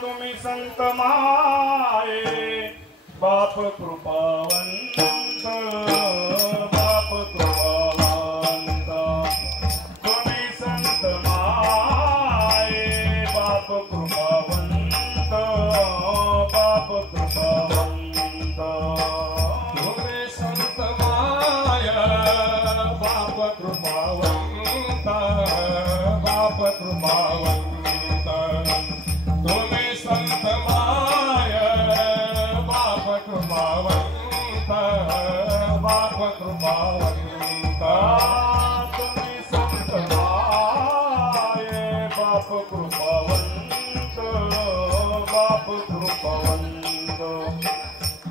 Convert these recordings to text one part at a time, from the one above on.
तुम्ही संत माये बाप कृपावंत बाप कृपावंत तुम्ही संत माये बाप कृपावंत बाप कृपावंत तुम्ही संत माया बाप कृपावंत बाप कृपावंत तुम्ही संत माया बाप कृपावंत बाप कृपावंत तुम्ही संत माये बाप कृपावंत बाप कृपावंत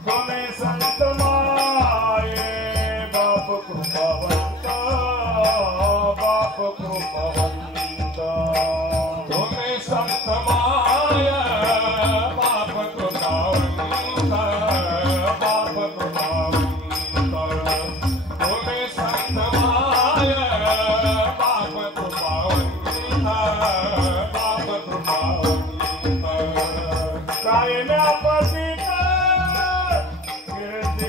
तुम्ही संत माये बाप कृपावंत बाप कृपावंत तुम्ही संत माया बाप कृपावंत बाप कृपावंत तुम्ही संत माया बाप कृपावंत बाप कृपावंत कायम्यापाशी कीर्ती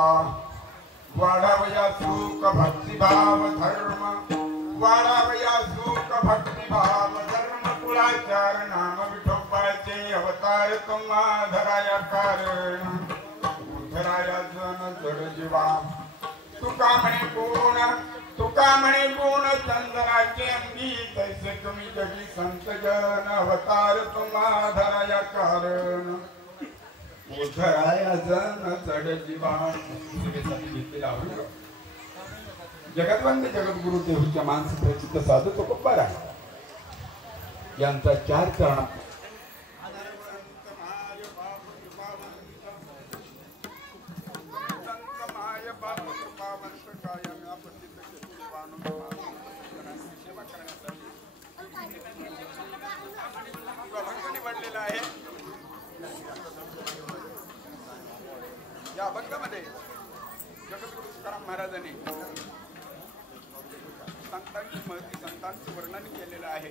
जिवा वाढावया सुख भक्तिभाव धर्म वाढावया सुख भक्तिभाव धर्म कुळाचार नाम विठोबाचे अवतार तुम्हा धराया कारण उधराया जन जड जीवा तुका म्हणे गुण चंदनाचे अंगी तैसे तुम्ही जगी संत जन अवतार तुम्हा धराया कारण उधराया जन जड जीवा जगतवंत जगद्गुरु देहूच्या मानस प्रचित साधू तो कुंभार आहे यांचा चार चरण आहे या अभंगामध्ये जगद्गुरु तुकाराम महाराजांनी संतांची महती संतांचं वर्णन केलेलं आहे.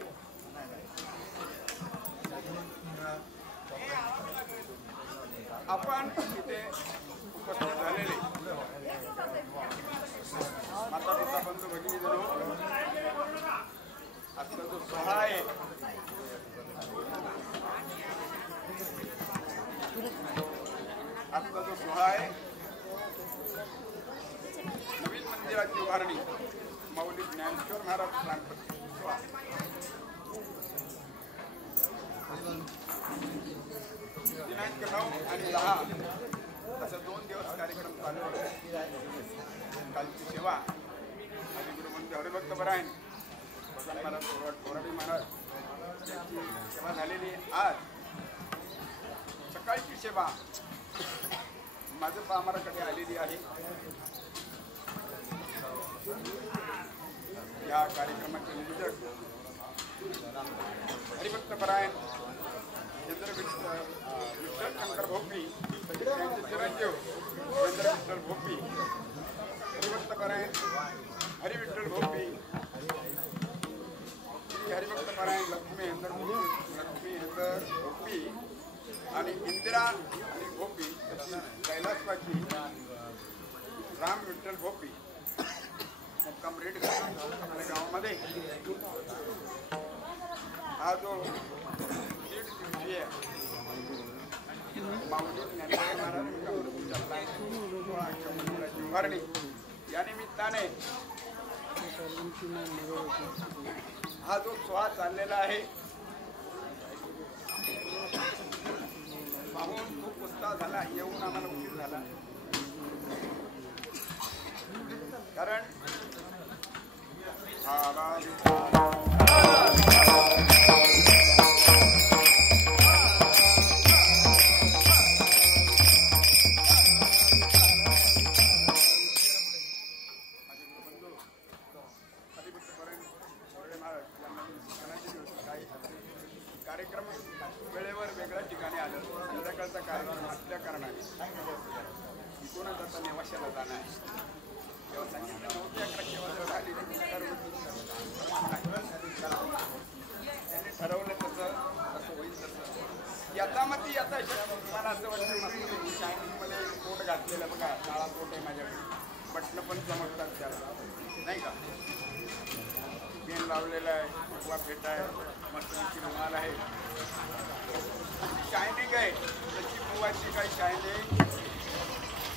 आपण इथे उपस्थित झालेले माता पिता बंधू भगिनी जणो आजचा जो सोहळा आहे आजचा जो सोहळा आहे नवीन मंदिराची उभारणी माऊली ज्ञानेश्वर महाराज गणपती सोहळा दिनांक 9 आणि 10 असा 2 दिवस कार्यक्रम चालू होता. कालची सेवा आणि गुरुमंत्री हरिभक्त परायण भगवान महाराज कोराडी महाराज यांची सेवा झालेली. आज सकाळची सेवा माझं पामाराकडे आलेली आहे. या कार्यक्रमाचे नियोजक हरिभक्त परायण विठ्ठल शंकर भोपी त्यांचे चिरंजीव रवींद्र विठ्ठल भोपी हरिभक्त परायण हरिविठ्ठल भोपी हरिभक्त परायण लक्ष्मी हेंदर भोपी आणि इंदिरा आणि भोपी कैलासवाची राम विठ्ठल भोपी मुक्काम रेड आपल्या गावामध्ये हा जो दीड दिवसीय माऊली ज्ञानेश्वर महाराज उभारणी या निमित्ताने हा जो सोहळा चाललेला आहे पाहून खूप उत्साह झाला. येऊन आम्हाला उशीर झाला कारण कार्यक्रम वेळेवर वेगळ्या ठिकाणी आलं. संध्याकाळचा कार्यक्रम असल्या कारणाने इथूनच आता नेवाशाला जाणार आहे. तेव्हा सांगितलं 9 ते 11 केव्हा झाली त्यांनी ठरवलं तसं होईल तसं यथामती आता मला असं वाटतं शायनिंगमध्ये कोट घातलेलं बघा काळा कोट आहे माझ्याकडे बटणं पण चमकतात त्याला नाही का. पेन लावलेला आहे भगवा फेट आहे मस्तची रुमाल आहे शायनिंग आहे. त्याची मुवाची काही शायनिंग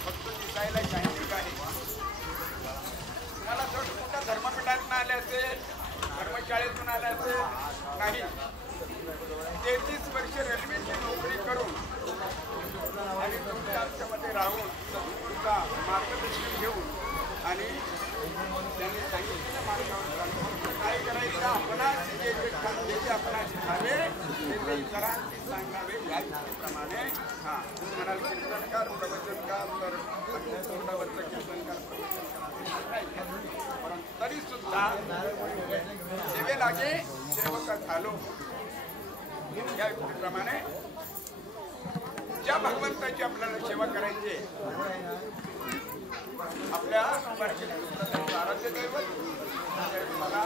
फक्त दिसायला शायनिंग आहे. तुम्हाला जर कुठल्या धर्मपीठातून आले असेल धर्मशाळेतून आले असेल नाही 33 वर्ष रेल्वेची नोकरी करून आणि तुमच्या आमच्यामध्ये राहून तुमचा मार्गदर्शन घेऊन आणि त्यांनी सांगितलेल्या मार्गावर काय करायचं आपणास जे आपणास झाले ते इतरांशी सांगावे याप्रमाणे म्हणाल कीर्तनकार प्रवचनकार तर तोंडावरचं कीर्तनकार परंतु तरी सुद्धा सेवेलागे सेवक झालो. या युक्तीप्रमाणे ज्या भगवंताची आपल्याला सेवा करायची आपल्या आराध्य दैवत मला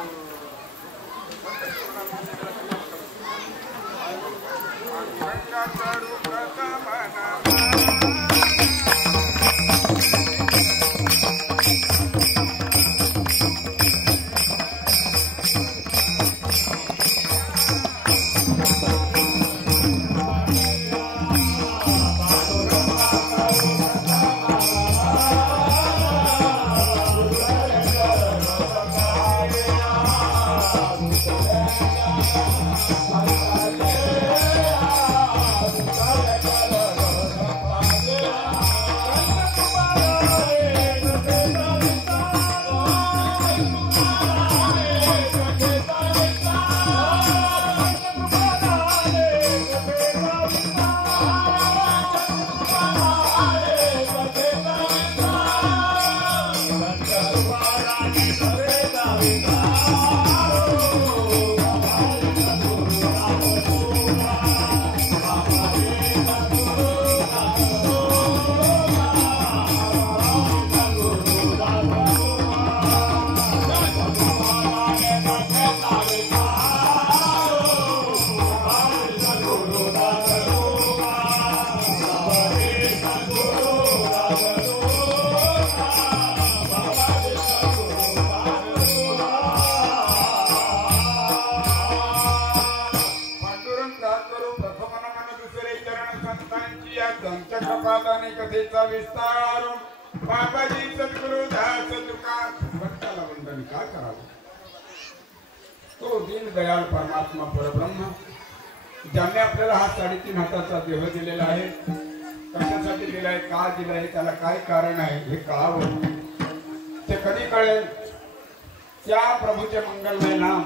कपादाने कथेचा विस्तार बाबाजी सद्गुरु दास तुकार भक्ताला वंदन का करावं. तो दीनदयाल परमात्मा परब्रह्म ज्याने आपल्याला हा 3.5 हाताचा देह दिलेला आहे. कशासाठी दिलाय, का दिलाय, त्याला काय कारण आहे हे कळावं. ते कधी कळेल त्या प्रभूचे मंगलमय नाम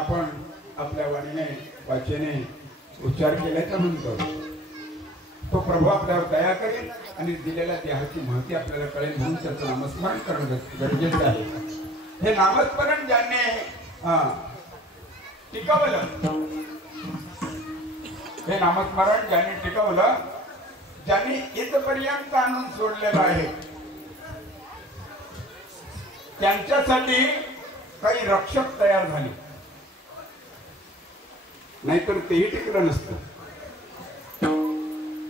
आपण आपल्या वाणीने वाचेने उच्चार केल्याच्या नंतर तो प्रभू आपल्यावर दया करेल आणि दिलेल्या देहाची महती आपल्याला कळेल. म्हणून त्याचं नामस्मरण करणं गरजेचं आहे. हे नामस्मरण ज्याने टिकवलं, हे नामस्मरण ज्याने टिकवलं, ज्याने इथपर्यंत आणून सोडलेलं आहे, त्यांच्यासाठी काही रक्षक तयार झाले, नाहीतर तेही टिकलं नसतं.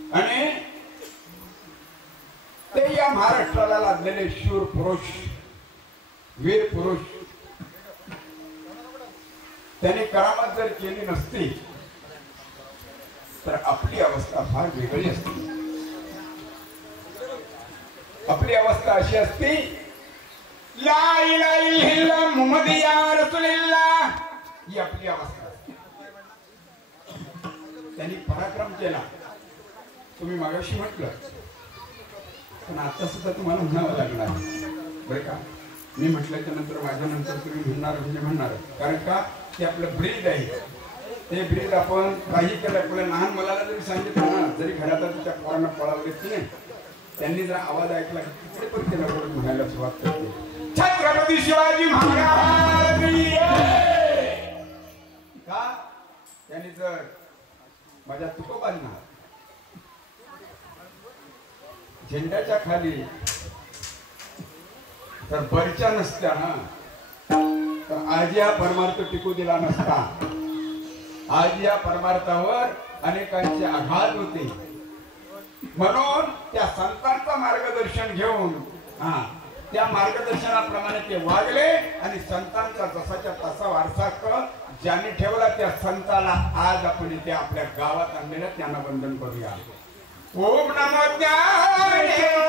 आणि ते या महाराष्ट्राला लादलेले शूर पुरुष, वीर पुरुष, त्यांनी करामत जर केली नसती तर आपली अवस्था फार वेगळी असते. आपली अवस्था अशी असती, ला इलाहा इल्लल्लाह मुहम्मद या रसूलुल्लाह, ही आपली अवस्था असते. त्यांनी पराक्रम केला, तुम्ही मागाशी म्हटलं, पण आता सुद्धा तुम्हाला म्हणावं लागणार बरं का. मी म्हटल्याच्या नंतर माझ्या नंतर तुम्ही म्हणणार म्हणजे म्हणणार, कारण का ते आपलं ब्रीद आहे. ते ब्रीद आपण काही केलं, आपल्या लहान मुलाला जरी सांगितलं ना, जरी घरात त्या पोरांना पळावले की नाही, त्यांनी जर आवाज ऐकला की तिकडे पण त्याला परत म्हणायला सुरुवात करते, छत्रपती शिवाजी महाराज का. त्यांनी जर माझ्या तुकोबांना झेंड्याच्या खाली तर बरच्या नसत्या ना, तर आज या परमार्थ टिकू दिला नसता. आज या परमार्थावर अनेकांचे आघात होते. म्हणून त्या संतांचं मार्गदर्शन घेऊन त्या मार्गदर्शनाप्रमाणे ते वागले आणि संतांचा जसाच्या तसा वारसा ज्याने ठेवला त्या संताला आज आपण इथे आपल्या गावात आणलेलं त्यांना वंदन करूया. ओम नमो ज्ञानेश्वराय.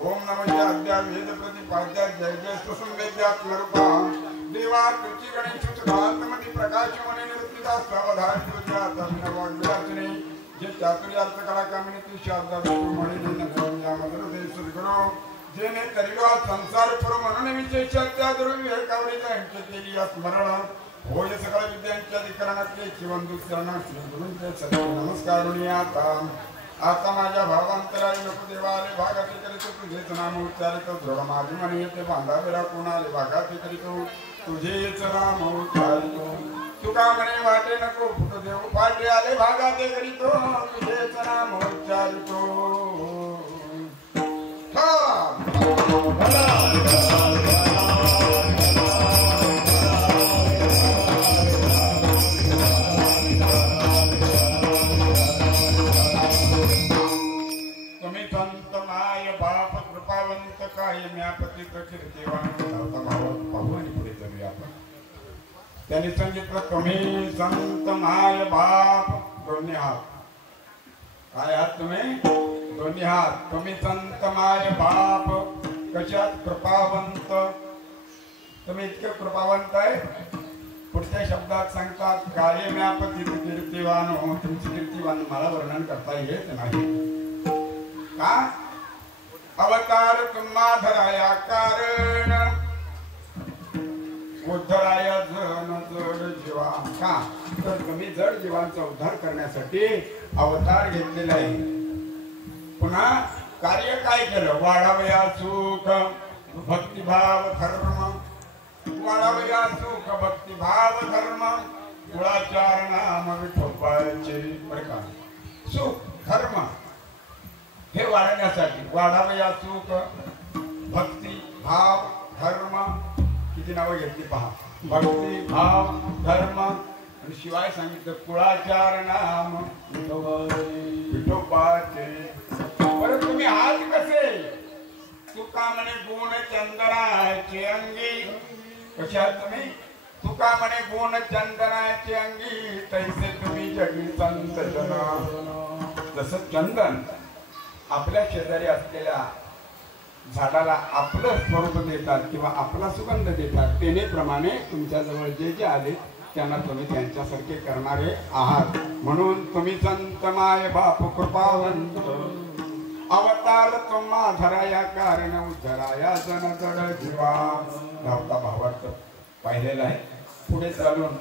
ओम नमः वेद प्रतिपाद्या जय जय सुसंवेद्या देवा तुझी गणेश सुधात्मती प्रकाश मने निवृत्तीचा सावधान तुझ्या तमिळवाडीने जे चातुर्य अर्थ कला कामिनी ती शारदा म्हणे निन्या मधुर देश गुरु जेने तरिलो संसार पुर म्हणून विशेष त्या दुर्विवेक कावडीचा यांचे केली स्मरण होय सकळ विद्यांच्या अधिकरणातले जीवन दुसरణ श्री गुरूंचे सदैव नमस्कार आता माझ्या भावांतराळी नको देवाले भागाती करीतो तुझेच नाम उच्चारितो दृढ माझी म्हणे येते बांधावेरा कोणाले भागाती करीतो तुझेच नाम उच्चारितो तुका म्हणे वाटे नको फुट देव पाटे आले भागाते करीतो तुझेच नाम उच्चारितो त्यांनी सांगितलं तुम्ही संत माय बाप दोन्ही हात काय आहात तुम्ही दोन्ही हात तुम्ही संत माय बाप कशात कृपावंत तुम्ही इतके कृपावंत आहे पुढच्या शब्दात सांगतात काय म्यापती कीर्तिवान हो तुमची कीर्तिवान मला वर्णन करता येत नाही का अवतार तुम्हा धराया कारण उद्धराया जन जड जीवा का तर तुम्ही जड जीवांचा उद्धार करण्यासाठी अवतार घेतलेला आहे पुन्हा कार्य काय केलं वाढावया सुख भक्तिभाव धर्म वाढावया सुख भक्तिभाव धर्म कुळाचार नाम विठोबाचे प्रकार सुख धर्म हे वाढण्यासाठी वाढावया सुख भक्ती भाव धर्म किती नावं घेतली पहा भक्ती भाव धर्म आणि शिवाय सांगितलं कुळाचार नाम विठोबाचे बरं तुम्ही आज कसे तुका म्हणे गुण चंदनाचे अंगी कशात तुम्ही तुका म्हणे गुण चंदनाचे अंगी तैसे तुम्ही जगी संत जन जसं चंदन आपल्या शेजारी असलेल्या झाडाला आपलं स्वरूप देतात किंवा आपला सुगंध देतात तेनेप्रमाणे तुमच्या जवळ जे जे आले त्यांना तुम्ही त्यांच्यासारखे करणारे आहात म्हणून तुम्ही संत माय बाप कृपावंत अवतार तुम्हा धराया कारण उद्धराया जन जड जीवा धावता भावार्थ पाहिलेला आहे पुढे चालून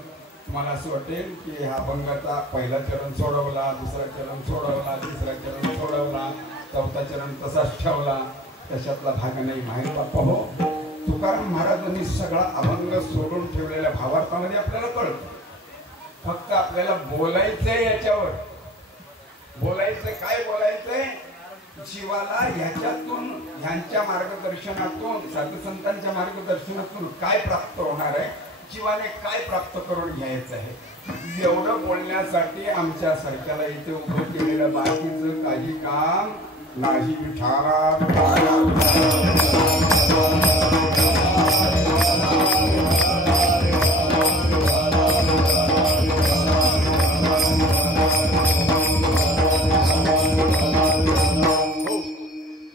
तुम्हाला असं वाटेल की हा अभंगाचा पहिला चरण सोडवला दुसरा चरण सोडवला तिसरा चरण सोडवला चौथा चरण तसाच ठेवला त्याच्यातला भाग नाही माहीत बाप्पा हो तुकाराम महाराजांनी सगळा अभंग सोडून ठेवलेल्या भावार्थामध्ये आपल्याला कळत फक्त आपल्याला बोलायचंय याच्यावर बोलायचं काय बोलायचंय जीवाला ह्याच्यातून ह्यांच्या मार्गदर्शनातून साधू संतांच्या मार्गदर्शनातून काय प्राप्त होणार आहे जीवाने काय प्राप्त करून घ्यायचं आहे एवढं बोलण्यासाठी आमच्या सारख्याला इथे उभं केलेलं बाकीचं काही काम नाही विठाला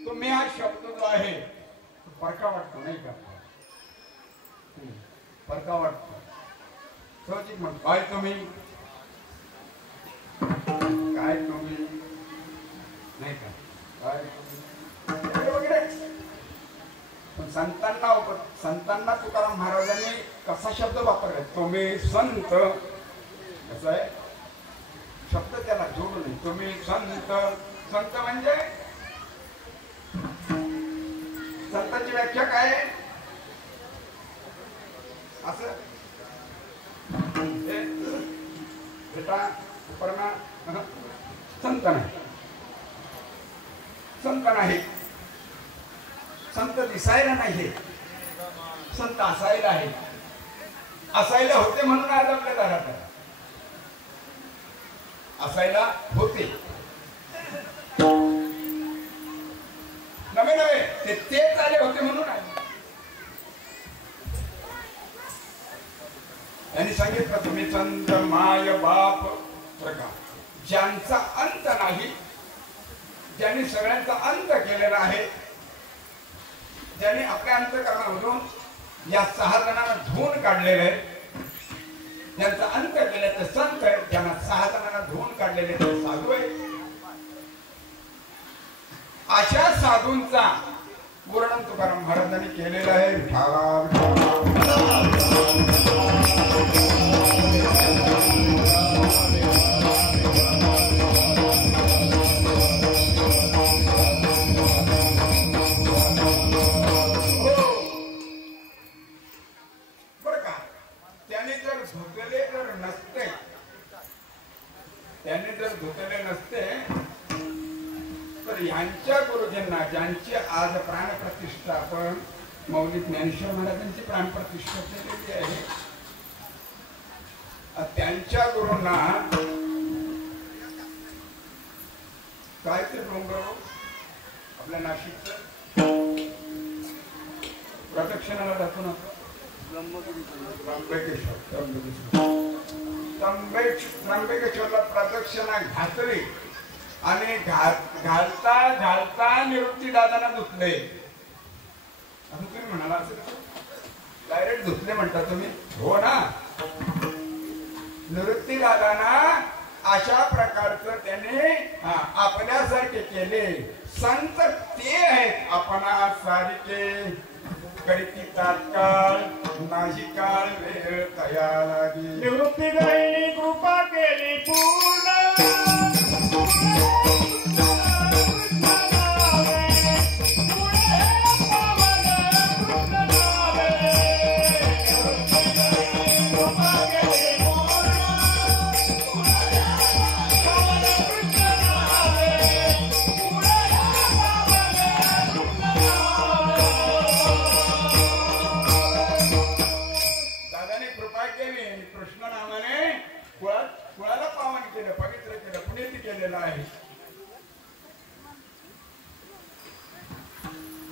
तुम्ही हा शब्द जो आहे परका वाटतो नाही का परका वाटतो सहजिक म्हणतो काय तुम्ही नाही का पण संतांना तुकाराम महाराजांनी कसा शब्द वापरला तुम्ही संत कसं आहे शब्द त्याला जोडू नये तुम्ही संत संत म्हणजे संतांची व्याख्या काय आहे असं बेटा उपरणा संत नाही संत नाही संत दिसायला नाही संत असायला आहे असायला होते म्हणून आज आपल्या दारात असायला होते नवे नवे तेच आले होते म्हणून यांनी सांगितलं तुम्ही संत माय बाप प्रकार ज्यांचा अंत नाही ज्यांनी सगळ्यांचा अंत केलेला आहे ज्यांनी आपल्या अंतःकरणामधून या 6 जणांना धुवून काढलेलं आहे. ज्यांचा अंत केला ते संत आहे, ज्यांना 6 जणांना धुवून काढलेले ते साधू आहे. अशा साधूंचा वर्णन तुकाराम महाराजांनी केलेलं आहे. त्यांनी जर धुतले नसते तर यांच्या गुरुजींना ज्यांची आज प्राणप्रतिष्ठा आपण मौली ज्ञानेश्वर महाराजांची प्राणप्रतिष्ठा केलेली आहे, त्यांच्या गुरूंना काय ते डोंगर आपल्या नाशिकचं प्रदक्षिणाला जातो ना त्र्यंबकेश्वरला प्रदक्षिणा घातली आणि घालता घालता निवृत्ती दादांना धुतले. असं तुम्ही म्हणाला असेल डायरेक्ट धुतले म्हणता तुम्ही, हो ना. निवृत्ती दादांना अशा प्रकारचं त्याने आपल्यासारखे केले. संत ते आहेत आपणा सारखे करीती तात्काळ नाही काळ वेळ तया लागी. निवृत्ती दादांनी कृपा केली पूर्ण.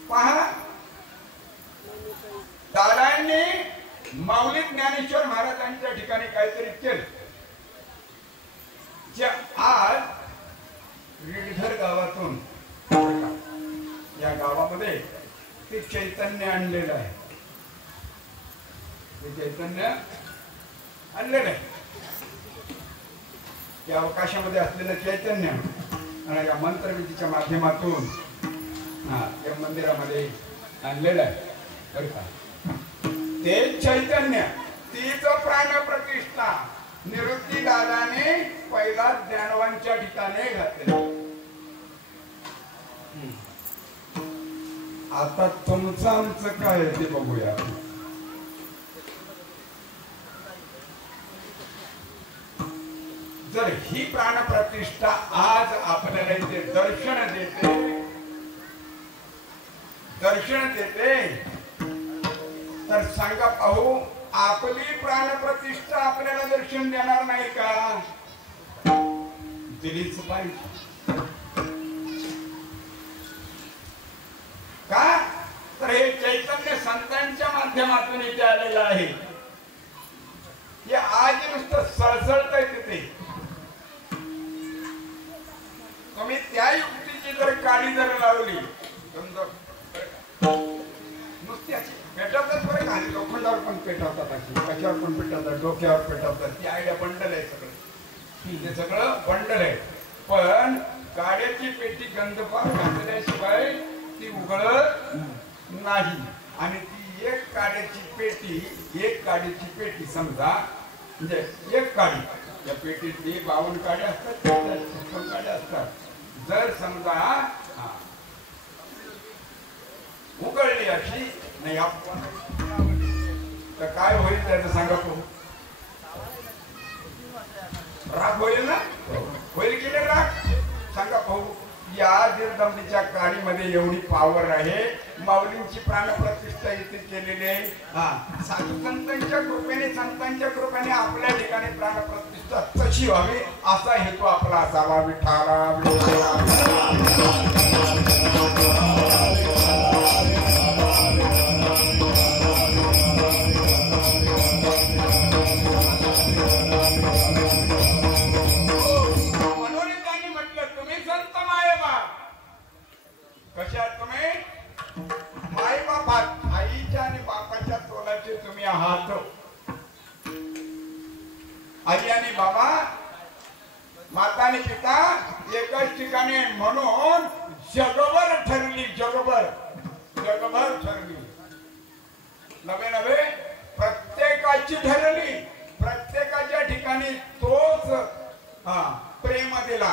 पहा, दादांनी माऊली ज्ञानेश्वर महाराजांच्या ठिकाणी काहीतरी केलं जे आज रिडधर गावातून या गावामध्ये ते चैतन्य आणलेलं आहे. ते चैतन्य आणलेलं आहे. या अवकाशामध्ये असलेलं चैतन्य आणि या मंत्रविधीच्या माध्यमातून या मंदिरामध्ये आणलेलं आहे. बरं का, ते चैतन्य तीच प्राणप्रतिष्ठा निवृत्ती दादाने पहिला ज्ञानवांच्या ठिकाणी घातले. आता तुमचं आमचं काय आहे ते बघूया. जर ही प्राणप्रतिष्ठा आज आपल्याला इथे दर्शन देते तर सांगा पाहू, आपली प्राणप्रतिष्ठा आपल्याला दर्शन देणार नाही का? दिलीच पाहिजे का? तर हे चैतन्य संतांच्या माध्यमातून इथे आलेलं आहे. हे आज नुसतं सळसळत आहे तिथे. तुम्ही त्या युक्तीची जर काडी जर लावली नुसती अशी पेटवतात बरं, खाली लोखंडावर पण पेटवतात, अशी कशावर पण पेटवतात, डोक्यावर पेटवतात. ती आयडिया बंडल आहे सगळं, ते सगळं बंडल आहे. पण काड्याची पेटी गंधपार घातल्याशिवाय ती उघडत नाही. आणि ती एक काडीची पेटी समजा, म्हणजे एक काडी, या पेटीतली 52 काड्या असतात, 56 काड्या असतात. जर समजा उघडली अशी नाही तर काय होईल त्याचं सांगा तो. राग होईल ना, होईल की नाही राग? सांगा भाऊ. या जगदंबेच्या काडीमध्ये एवढी पावर आहे. माऊलींची प्राणप्रतिष्ठा इथे केलेली आहे. साधू संतांच्या कृपेने आपल्या ठिकाणी प्राणप्रतिष्ठा तशी व्हावी असा हेतू आपला असावा. विठाला कशा तुम्ही माई बापात, आईच्या आणि बापाच्या आई आणि बाबा, माता आणि पिता एकाच ठिकाणी, म्हणून जगभर ठरली, जगभर ठरली, नवे नवे प्रत्येकाची ठरली, प्रत्येकाच्या ठिकाणी तोच प्रेम दिला.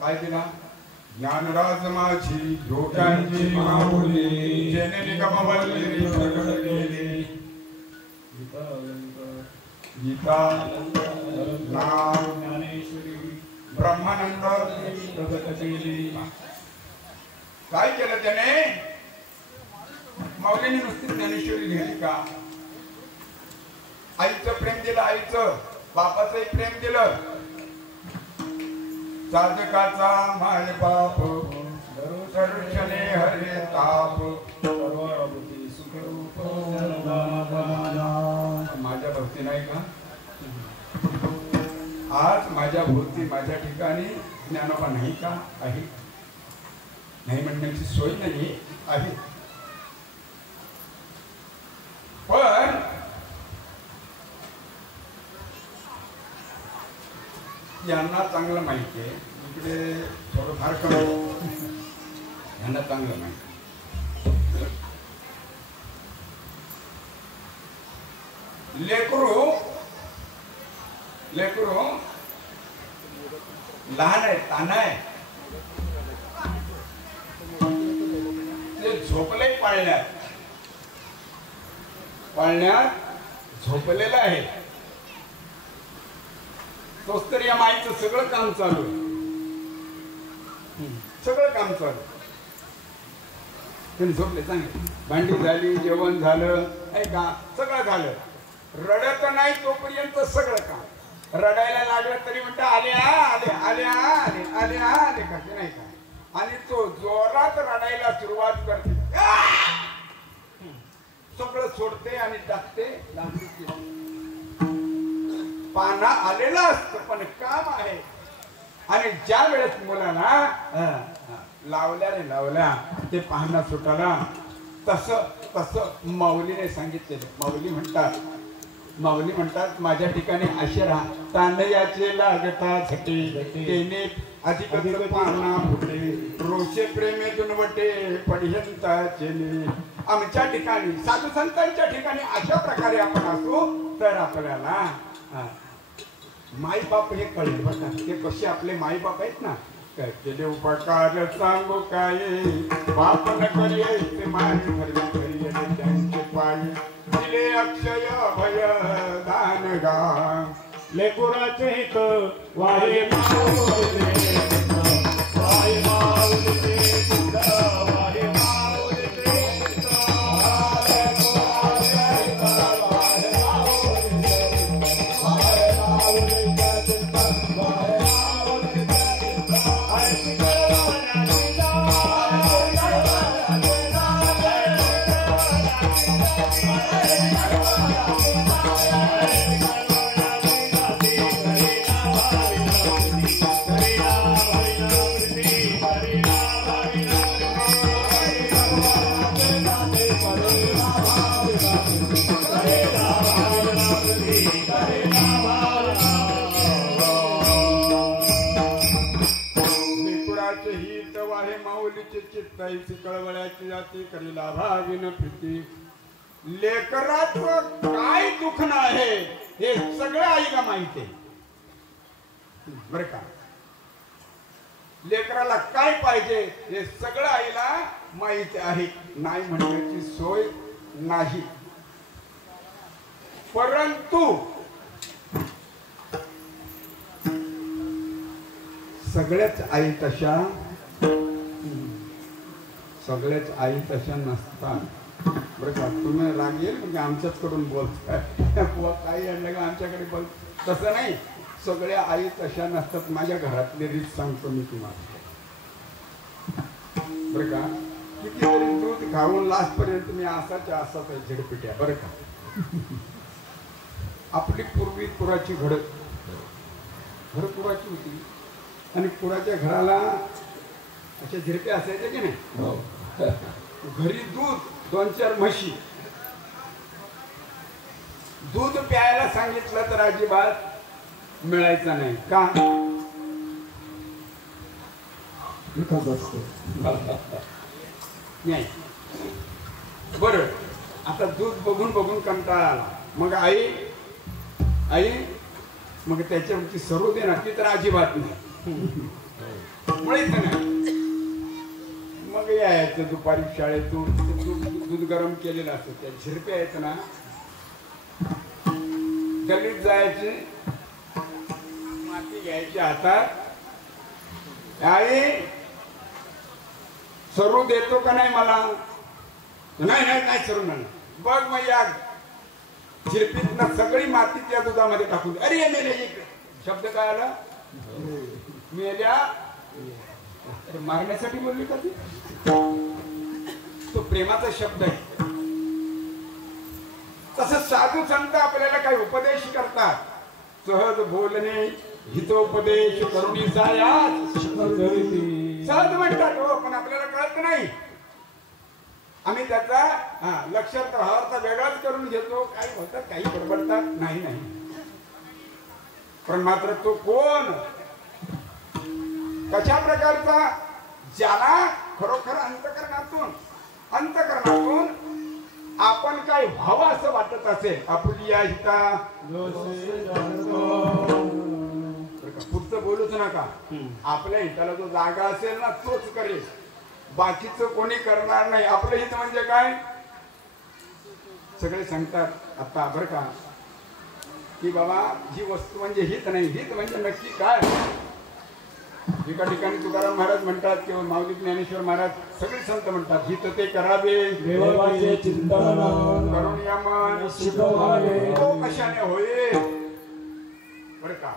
काय दिला? ज्ञानराज माझी योगांची माऊली, जेने गमवली प्रगट केली, गीता नाम ज्ञानेश्वरी ब्रह्मानंद प्रगट केली. काय केलं त्याने? माऊलीने नुसती ज्ञानेश्वरी लिहिली का? आईचं प्रेम दिलं, आईचं बापाचंही प्रेम दिलं. साधकाचा माय बाप दर्शने हरे ताप, माझ्या भक्ती नाही का? आज माझ्या भोवती, माझ्या ठिकाणी ज्ञानोबा नाही का? आहे. नाही म्हणण्याची सोय नाही आहे. पण यांना चांगलं माहिती आहे, इकडे थोडं फार कमी, यांना चांगलं माहिती. लेकरू लहान आहे, ताना आहे, ते झोपले पाळण्यात झोपलेलं आहे. तोच तर या माईचं सगळं काम चालू आहे, सगळं काम चालू. त्यांनी झोपले, चांगले भांडी झाली, जेवण झालं, ऐका सगळं झालं. रडत नाही तोपर्यंत सगळं काम. रडायला लागलं तरी म्हणतं आले आले आले आले आले आले करते नाही का? आणि तो जोरात रडायला सुरुवात करते, सगळं सोडते आणि टाकते. पाना आलेला असतं पण काम आहे. आणि ज्या वेळेस मुलांना लावल्या ते पाहणं सुटाला, तसं माऊलीने सांगितलेलं. माऊली म्हणतात माझ्या ठिकाणी असे राहा. तांदयाचे लागता झटे, तेने अधिक पाना फुटे, रोषे प्रेमे दुनवटे पढ्यंताचे. आमच्या ठिकाणी, साधू संतांच्या ठिकाणी अशा प्रकारे आपण असू तर आपल्याला माई बाप हे कळेल. बघा ते कसे आपले माई बाप आहेत ना. काय केले उपकार सांगू काय, बाप न करे माय धर्म त्यांचे पाय, दिले अक्षय भय दान गा. लेकुराचे हित वाहे माऊली, वाहे माऊली, वाहे माऊली. कळवळ्याची जाती करीला भाविन प्रीती. लेकराचं काय दुखणं आहे हे सगळं आईला माहिती आहे बर का. लेकराला काय पाहिजे हे सगळं आईला माहिती आहे. नाही म्हणण्याची सोय नाही. परंतु सगळ्याच आई तशा नसतात बरं का. तुम्ही लागेल म्हणजे आमच्याच कडून बोलताय काही आणलं का आमच्याकडे बोल. तसं नाही, सगळ्या आई तशा नसतात. माझ्या घरातली रीत सांगतो मी तुम्हाला बरं का. कितीतरी दूध खाऊन लास्ट पर्यंत मी असाच आहे झडपिट्या बरं का. आपली पूर्वी पुराची घर पुराची होती आणि पुराच्या घराला अशा झिरप्या असायच्या की नाही. घरी दूध 2-4 म्हशी दूध प्यायला सांगितलं तर अजिबात मिळायचं नाही का? नाही. बरं, आता दूध बघून बघून कंटाळा आला. मग आई मग त्याच्यावरची सर्व दे ना, ती तर अजिबात नाही, मुळीच नाही. मग यायचं दुपारी शाळेतून दूध गरम केलेलं असतं, त्या झिरप्या आहेत ना, गलीत जायची, माती घ्यायची हातात, आई सरू देतो का नाही मला? नाही नाही नाही सरू नाही. बघ मग या झिरपीतनं सगळी माती त्या दुधामध्ये टाकून, अरे मेले इकडे. शब्द काय आला? मेल्या. मारण्यासाठी बोलली का ती? तो प्रेमाचा शब्द आहे. तसं साधू संत आपल्याला काही उपदेश करतात. सहज बोलणे हितोपदेश करुणी सहज म्हणतात हो, पण आपल्याला कळत नाही. आम्ही त्याचा लक्षात भावार्थ वेगळाच करून घेतो. काही होतात, काही बडबडतात. नाही नाही, पण मात्र तो कोण, कशा प्रकारचा, ज्याला खरोखर अंतकरणातून आपण काय व्हावं असं वाटत असेल, आपुली या हिता पुढचं बोलूच नका. आपल्या हिताला जो जागा असेल ना तोच करेल, बाकीचं कोणी करणार नाही. आपलं हित म्हणजे काय? सगळे सांगतात आता बरं का की बाबा ही वस्तू म्हणजे हित नाही. हित म्हणजे नक्की काय? एका ठिकाणी तुकाराम महाराज म्हणतात किंवा माऊली ज्ञानेश्वर महाराज सगळे संत म्हणतात, हित ते करावे देवाचे चिंतन करून या मन शिकवावे. तो कशाने होईल? बरं का,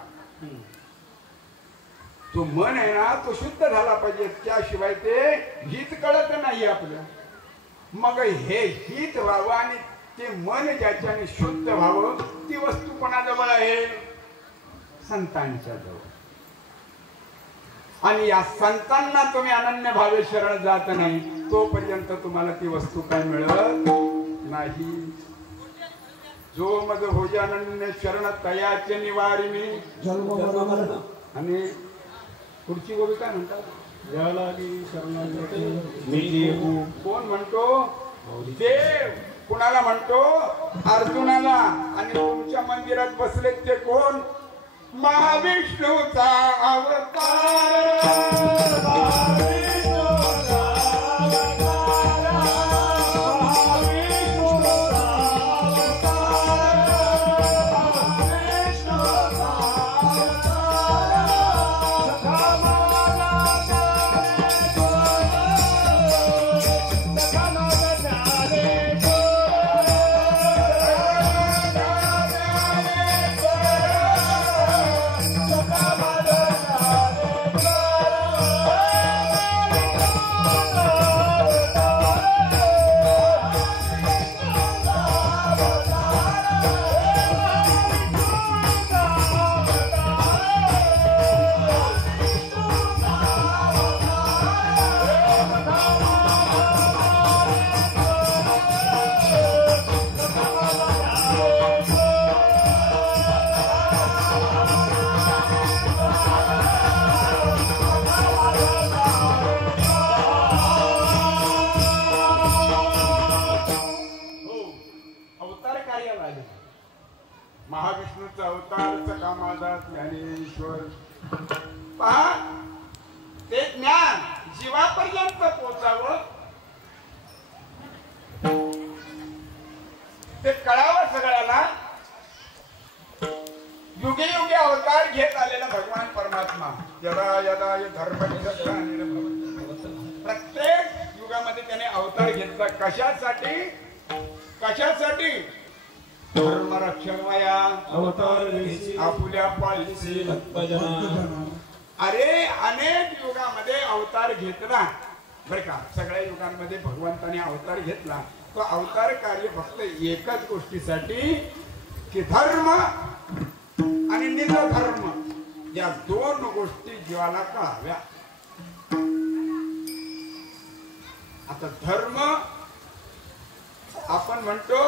तो मन आहे ना तो शुद्ध झाला पाहिजे, त्याशिवाय ते हित कळत नाही आपलं. मग हे हित व्हावं आणि ते मन ज्याच्याने शुद्ध व्हावं, ती वस्तू कोणाजवळ आहे? संतांच्या जवळ. आणि या संतांना तुम्ही अनन्य भावे शरण जात नाही तोपर्यंत तुम्हाला ती वस्तू काय मिळत नाही. जो मज होजे अनन्य शरण तयाचे निवारी मी जन्म मरण. आणि पुढची गोष्ट काय म्हणतात? कोण म्हणतो? देव. कुणाला म्हणतो? अर्जुनाला. आणि तुमच्या मंदिरात बसले ते कोण? महाविष्णूचा अवतार. महाविष्णूचा अवतार सखा माझा ज्ञानेश्वर. पहा, ते ज्ञान जीवापर्यंत पोचावं, ते कळावं सगळ्याला. युगे युगे अवतार घेत आलेला भगवान परमात्मा यदा यदा धर्म प्रत्येक युगामध्ये त्याने अवतार घेतला. कशासाठी? कशासाठी? धर्म रक्षणमया अवतार आपुल्या पाळीचे. अरे अनेक युगामध्ये अवतार घेतला बरं का. सगळ्या युगांमध्ये भगवंताने अवतार घेतला. तो अवतार कार्य फक्त एकच गोष्टीसाठी की धर्म आणि निजधर्म या दोन गोष्टी जीवाला कळाव्या. आता धर्म आपण म्हणतो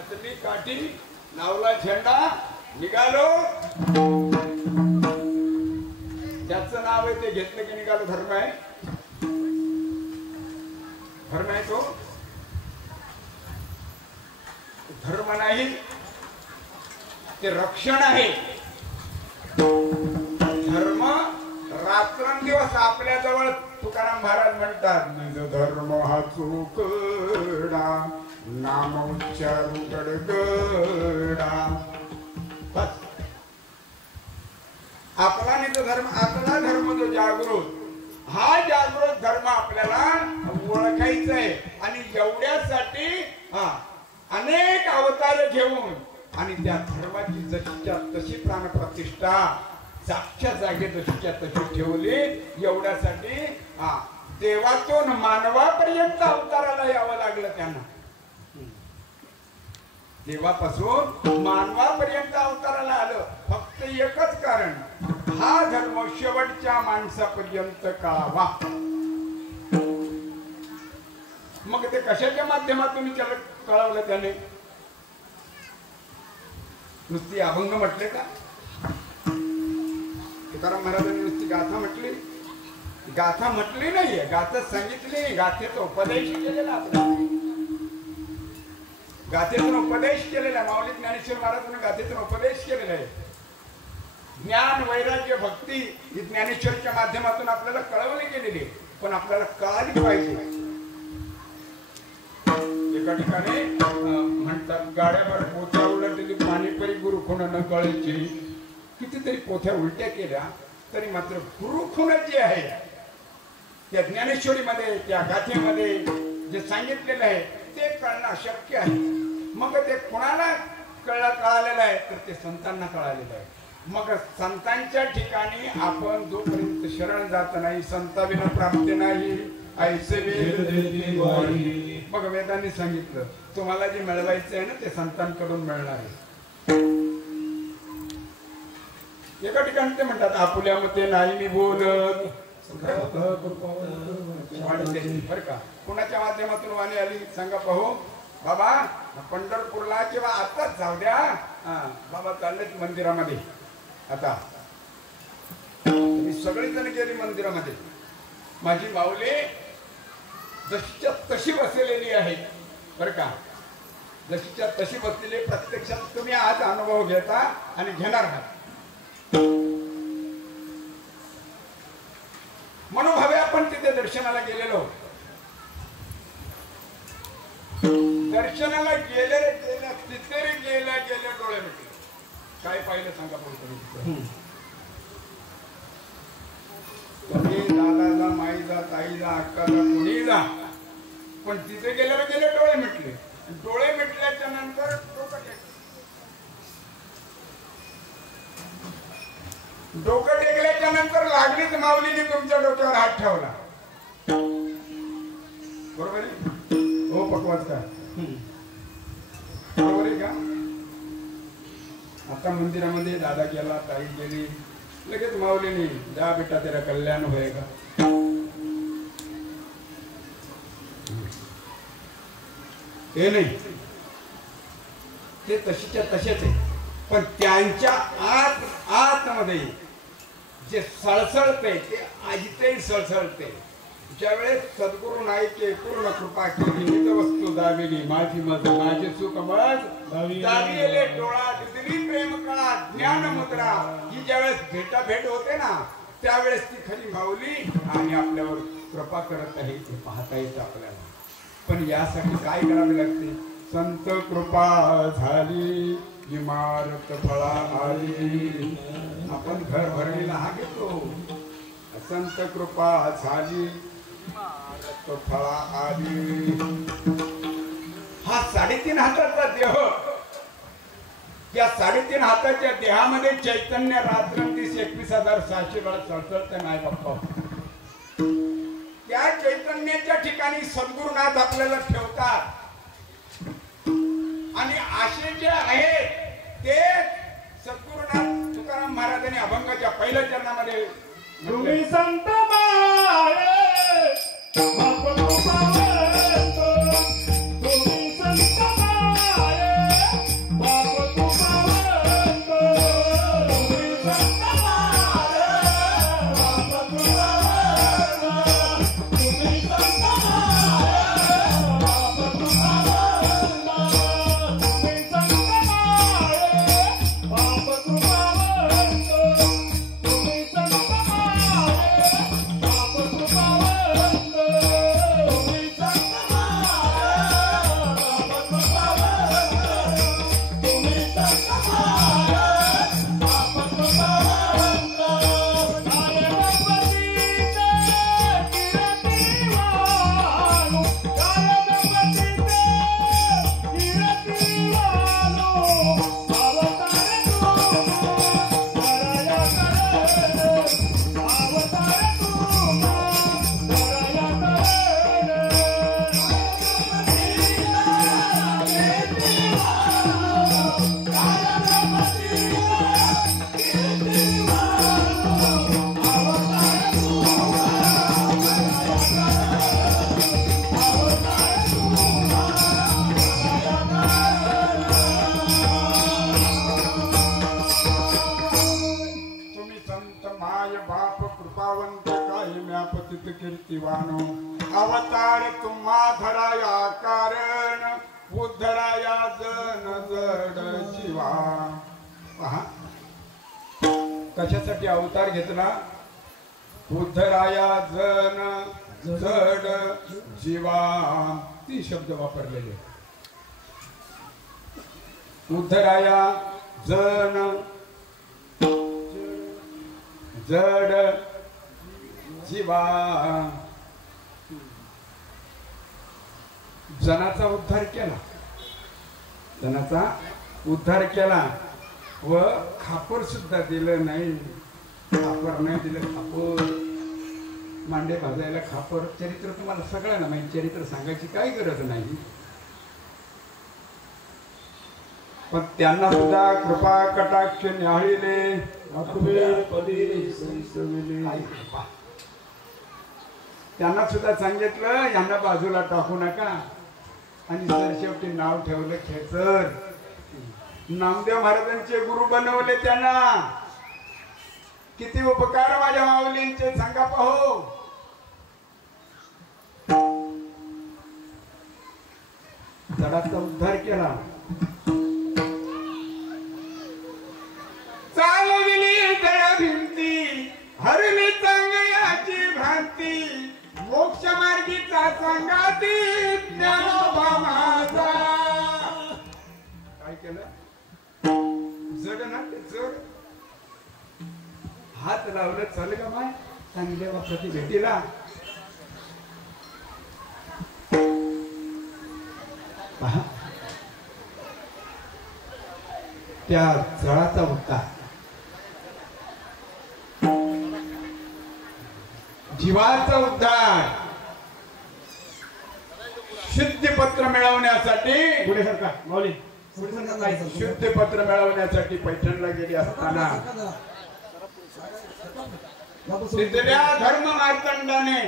घातली काठी, लावला झेंडा, निघालो. त्याचं नाव आहे ते घेतलं की निघालो. धर्म आहे, धर्म आहे तो. धर्म नाही, ते रक्षण आहे. धर्म रात्रंदिवस आपल्या जवळ. तुकाराम महाराज म्हणतात, निज धर्म हा चोकडा, नाम उच्चारू गडगडा. बस आपला निज धर्म, आपला धर्म जो जागृत, हा जागृत धर्म आपल्याला ओळखायचा आहे. आणि एवढ्यासाठी अनेक अवतार घेऊन आणि त्या धर्माची जशीच्या तशी प्राणप्रतिष्ठा जागच्या जागे जशीच्या तशी ठेवली. एवढ्यासाठी देवातून मानवापर्यंत अवताराला यावं लागलं त्यांना. देवापासून मानवापर्यंत अवताराला आलं फक्त एकच कारण, हा धर्म शेवटच्या माणसापर्यंत कळावा. मग ते कशाच्या माध्यमातून त्याला कळवलं त्याने? नुसती अभंग म्हटले का? तुकाराम महाराजांनी नुसती गाथा म्हटली? गाथा म्हटली नाहीये, गाथा सांगितली. गाथेचा उपदेश केलेला आपल्याला, गाथेतून उपदेश केलेला. माऊली ज्ञानेश्वर महाराजांनी गाथेतून उपदेश केलेला आहे. ज्ञान, वैराग्य, भक्ती ही ज्ञानेश्वरच्या माध्यमातून आपल्याला कळवली गेलेली, पण आपल्याला कळाली पाहिजे. एका ठिकाणी म्हणतात, गाड्यावर पोथ्या उलटली पाणीपरी गुरु खुण न कळायची. कितीतरी पोथ्या उलट्या केल्या तरी मात्र गुरु खुण जे आहे त्या ज्ञानेश्वरीमध्ये, त्या गाथेमध्ये जे सांगितलेलं आहे ते कळणं अशक्य आहे. मग ते कोणाला कळालेलं आहे तर ते संतांना कळालेलं आहे. मग संतांच्या ठिकाणी आपण जोपर्यंत शरण जात नाही, संताविना प्राप्ती नाही, ऐसे वेद देती वारी. मग वेदांनी सांगितलं, तुम्हाला जे मिळवायचं आहे ना ते संतांकडून मिळणार आहे. एका ठिकाणी ते म्हणतात, आपुल्या मते नाही मी बोलत. बर का, कोणाच्या माध्यमातून वाणी आली सांगा पाहू? बाबा पंढरपूरला किंवा आताच जाऊ द्या, बाबा चाललेत मंदिरामध्ये. आता मी सगळीजण गेली मंदिरामध्ये. माझी माऊली जशीच्या तशी बसलेली आहे बर का, जशीच्या तशी बसलेली. प्रत्यक्षात तुम्ही आज अनुभव घेता आणि घेणार आहात. मनोभावे आपण तिथे दर्शनाला गेलेलो. दर्शनाला गेले तिथे गेल्या डोळे मिटले. काय पाहिलं सांगा तुम्ही? दादाला, माईला, ताईला, अक्काला, कोणीला, पण तिथे गेले डोळे मिटले. डोळे मिटल्याच्या नंतर डोकं टेकल्याच्या नंतर लागलीच माऊलीने तुमच्या डोक्यावर हात ठेवला. बरोबर आहे हो पकवाच का? बरोबर आहे का? आता मंदिरामध्ये दादा गेला, ताई गेली, लगेच माऊलीने, जा बेटा तेरा कल्याण होएगा. हे नाही, ते तशीच्या तसेच आहे. पण त्यांच्या आतमध्ये जे सळसळते ते आजितही सळसळते. ज्यावेळेस सद्गुरु नाईके पूर्ण कृपा केली, निज वस्तू दाविली, माझी मज माझे सुख मज दाविले डोळा, दिली प्रेम कळा, ज्ञान मुद्रा. ही ज्यावेळेस भेटाभेट होते ना त्यावेळेस ती खरी माऊली आणि आपल्यावर कृपा करत आहे ते पाहता येतं आपल्याला. पण यासाठी काय करावे लागते? संत कृपा झाली, इमारत फळा आली. आपण घर भरणीला हा घेतो. संत कृपा झाली, इमारत फळा आली. हा 3.5 हाताचा देह, या 3.5 हाताच्या देहामध्ये चैतन्य रात्रंदिवस 21,600 वेळा सळसळते नाही बाप्पा. त्या चैतन्याच्या ठिकाणी सद्गुरुनाथ आपल्याला ठेवतात. आणि असे जे आहे ते सद्गुरुनाथ तुकाराम महाराजांनी अभंगाच्या पहिल्या चरणामध्ये, तुम्ही संत माये तुम्ही संत माये कशासाठी अवतार घेतला? उद्धराया जन जड जीवा, 3 शब्द वापरलेले. उद्धराया जन जड जीवा. जनाचा उद्धार केला, जनाचा उद्धार केला व खापर सुद्धा दिलं नाही. खापर नाही दिलं, खापर मांडे भाजायला खापर. चरित्र तुम्हाला सगळ्यांना माहिती, चरित्र सांगायची काही गरज नाही. पण त्यांना सुद्धा कृपा कटाक्ष न्याहाळिले, त्यांना सुद्धा सांगितलं यांना बाजूला टाकू नका. आणि सरशेवटी नाव ठेवलं खेचर. नामदेव महाराजांचे गुरु बनवले त्यांना. किती उपकार माझ्या माऊलींचे सांगा पाहो. जडाचा उद्धार केला. चालविली जड भिंती, हरली चांगल्याची भ्रांती, मोक्ष मार्गीचा संगाती ज्ञानोबा माझा. काय केलं? जड ना ते जड. हात लावलं चल ग माय चांगल्या प्रति भेटीला. त्या जळाचा उद्धार, जीवाचा उद्धार. शुद्धीपत्र मिळवण्यासाठी पुढे सरकार माऊली शुद्धीपत्र मिळवण्यासाठी पैठणला गेली असताना तिथल्या धर्म मार्तंडाने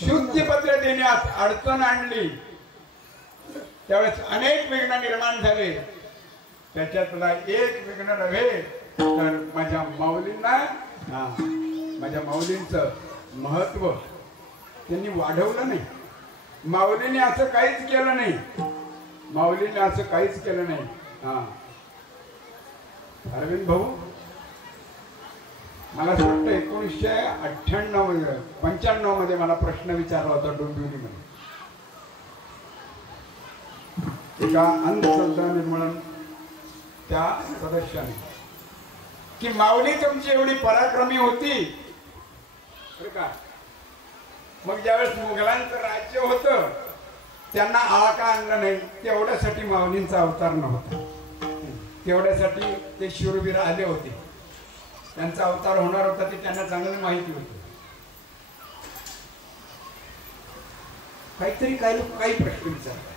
शुद्धीपत्र देण्यास अडचण आणली. त्यावेळेस अनेक विघ्न निर्माण झाले. त्याच्यातला एक विघ्न नव्हे तर माझ्या माऊलींना, माझ्या माऊलींचं महत्व त्यांनी वाढवलं नाही. माऊलीने असं काहीच केलं नाही. माऊलीने असं काहीच केलं नाही. अरविंद भाऊ, मला असं वाटतं 1995 मध्ये मला प्रश्न विचारला होता डोंबिवलीमध्ये एका अंधश्रद्धा निर्मूलन त्या सदस्याने, की माऊली तुमची एवढी पराक्रमी होती बरं का. मग ज्यावेळेस मुघलांचं राज्य होतं त्यांना आळा आणलं नाही. तेवढ्यासाठी माऊलींचा अवतार नव्हता. तेवढ्यासाठी ते शूरवीर आले होते. त्यांचा अवतार होणार होता ते त्यांना चांगली माहिती होती. काहीतरी काही लोक काही प्रश्न विचारतात.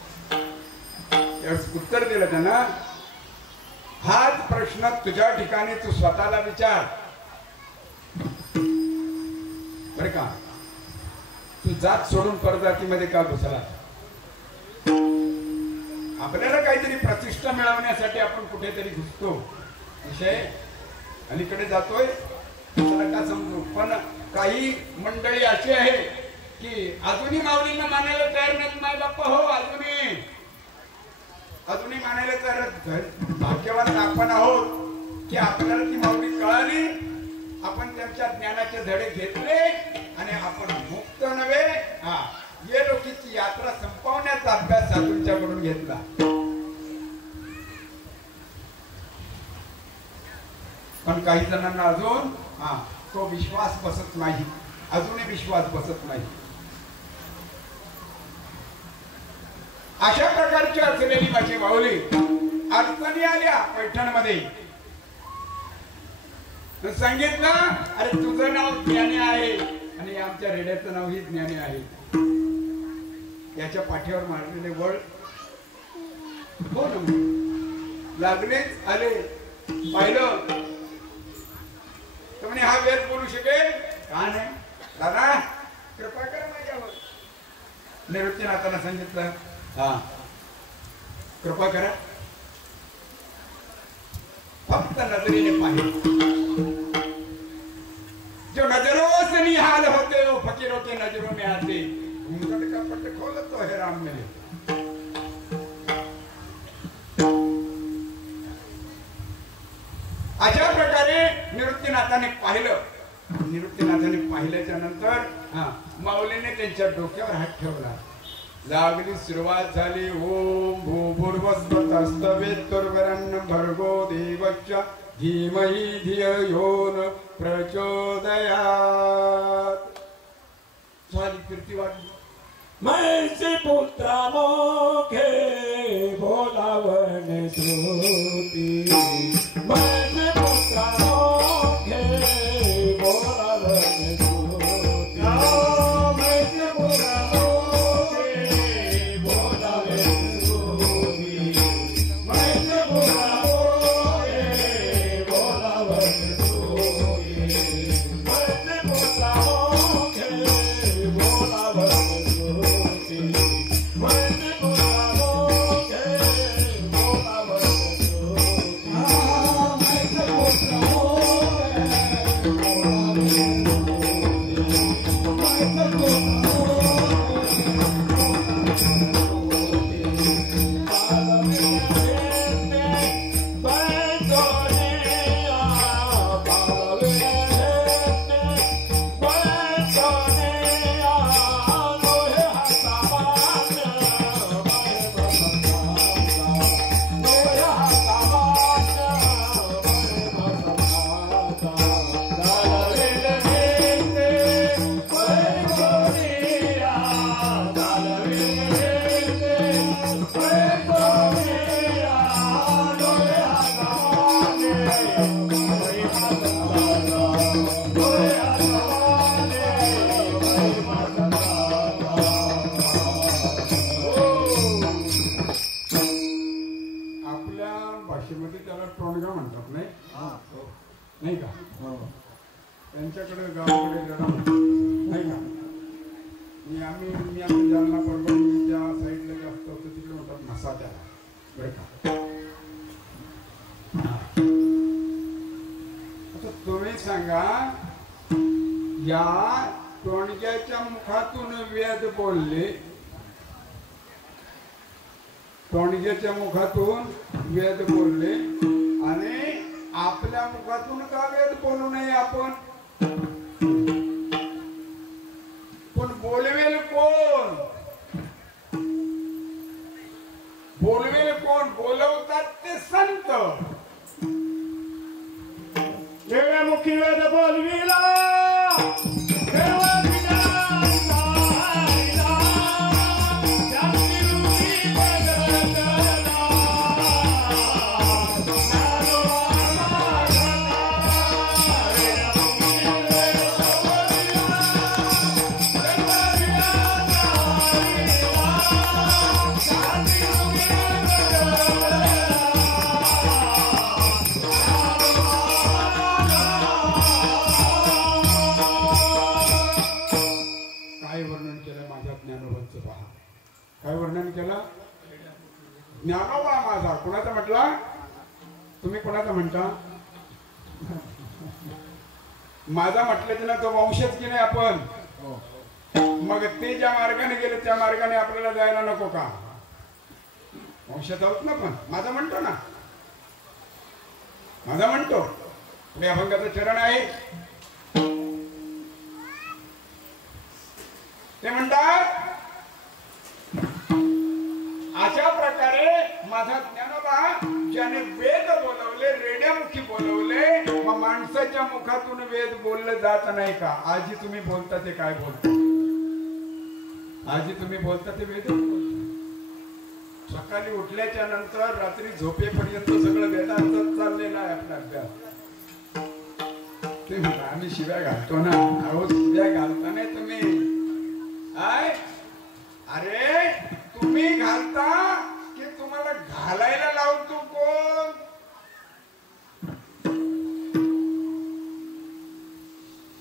त्यावेळेस उत्तर दिलं त्यांना, हाच प्रश्न तुझ्या ठिकाणी तू स्वतःला विचार बरं का. तू जात सोडून परजातीमध्ये का घुसला? आपल्याला काहीतरी प्रतिष्ठा मिळवण्यासाठी आपण कुठेतरी घुसतो. विषय अलीकडे जातोय का समजू. पण काही मंडळी अशी आहे की अजूनही माऊलींना मानायला तयार नाहीत. माय बाप्पा हो, अजूनही मानायला तयार. भाग्यवान आपण आहोत की आपल्याला ती माऊली कळाली, आपण त्यांच्या ज्ञानाचे धडे घेतले आणि आपण मुक्त नव्हे ये लोकीची यात्रा संपवण्याचा अभ्यास साधूंच्याकडून घेतला. पण काही जणांना अजून तो विश्वास बसत नाही. अजूनही विश्वास बसत नाही. अशा प्रकारची असलेली माझी माऊली अडचणी आल्या पैठणमध्ये. सांगितलं, अरे तुझं नाव ज्ञानी आहे आणि आमच्या रेड्याचं नाव ही ज्ञानी आहे. याच्या पाठीवर मारलेले वळ हो ना लागलेच. आले पाहिलं तर म्हणे हा वेद बोलू शकेल का नाही. दादा कृपा कर माझ्यावर. निवृत्तीनाथांना सांगितलं, कृपा करा, फक्त नजरेने पाहिजे. जो नजरों से निहाल होते हो फकीरों के नजरों में आते. घूंघट का पट खोल तो है राम मिले. निवृत्तीनाथाने पाहिलं. निवृत्तीनाथाने पाहिल्याच्या नंतर माऊलीने त्यांच्या डोक्यावर हात ठेवला. लागली सुरुवात झाली. ओम भूर्भुवस्वतस्तवेत्तुर्वरेण्यं भर्गो देवस्य धीमहि धियो यो न प्रचोदयात्. झाली कीर्ती वाटली. मैसी पुत्रा मोखे बोलावन श्रुती. मैसी पुत्रा मोखे बोलावन श्रुती. मैसी पुत्रा मोखे बोलावन श्रुती. मैसी पुत्रा मोखे बोलावन श्रुती. मैसी पुत्रा मोखे बोलावन नाही का? त्यांच्याकडे गावाकडे जरा नाही का? मी आम्ही जालना परभणी ज्या साईडला जास्त होतं तिकडे म्हणतात म्हसा त्याला बरं का. आता तुम्ही सांगा या टोणक्याच्या मुखातून वेद बोलले. टोणक्याच्या मुखातून वेद बोलले आणि आपल्या मुखातून का वेद बोलू नये आपण? पण बोलवेल कोण? बोलवेल कोण? बोलवतात ते संत. मुखी वेद बोलविला. काय वर्णन केलं? ज्ञानोबा माझा. कुणाचा म्हटला? तुम्ही कोणाचा म्हणता? माझा म्हटलं ना तो वंशच की नाही आपण. मग ते ज्या मार्गाने गेले त्या मार्गाने आपल्याला जायला नको का? वंशात आहोत ना. पण माझा म्हणतो ना, माझा म्हणतो. पुढे अभंगाचं चरण आहे. ते म्हणतात अशा प्रकारे माझा ज्ञानोबा ज्याने वेद बोलवले, रेड्यामुखी बोलवले, मग माणसाच्या मुखातून वेद बोललं जात नाही का? आजी तुम्ही बोलता ते काय बोलता? आजी तुम्ही बोलता ते वेद बोलता. सकाळी उठल्याच्या नंतर रात्री झोपेपर्यंत सगळं वेदांतच चाललेलं आहे आपला अभ्यास. ते म्हणता आम्ही शिव्या घालतो ना. अहो शिव्या घालता नाही तुम्ही. अरे तुम्ही घालता की तुम्हाला घालायला लावतो कोण?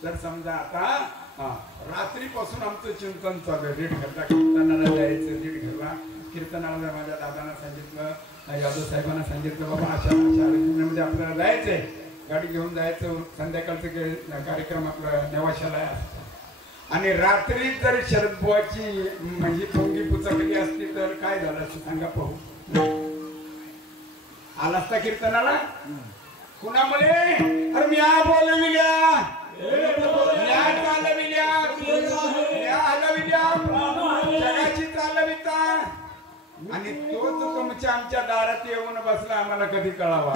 तर समजा आता रात्रीपासून आमचं चिंतन चालू आहे. रीट घरला कीर्तनाला जायचं. रीट घरला कीर्तनाला माझ्या दादांना सांगितलं, यादव साहेबांना सांगितलं, बाबा अशा अशा अरेंजमेंटमध्ये आपल्याला जायचंय. गाडी घेऊन जायचं. संध्याकाळचं कार्यक्रम आपला नेवाशाला आहे. आणि रात्री जर शरदबुवाची म्हणजे पोंगी पुचकली असती तर काय झालं असं सांगा पाहू. आला असता कीर्तनाला? कुणामुळे अरे म्या बोलविल्या म्या चालविल्या म्या हलविल्या जगाची चालविता आणि तोच तुमच्या आमच्या दारात येऊन बसला आम्हाला कधी कळावा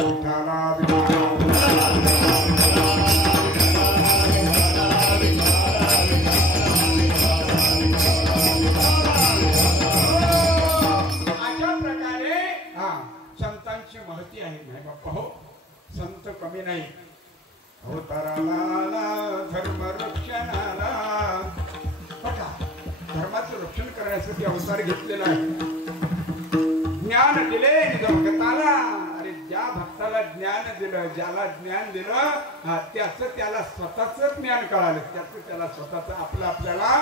अशा प्रकारे संतांची महती आहे नाही बाप्पा हो संत कमी नाही अवताराला धर्म रक्षणाला बघा धर्माचं रक्षण करण्यासाठी अवतार घेतलेला आहे ज्ञान दिले भक्ताला अरे ज्या भक्ताला ज्ञान दिलं ज्याला ज्ञान दिलं त्याला स्वतःच ज्ञान कळालं त्याला स्वतःच आपल्याला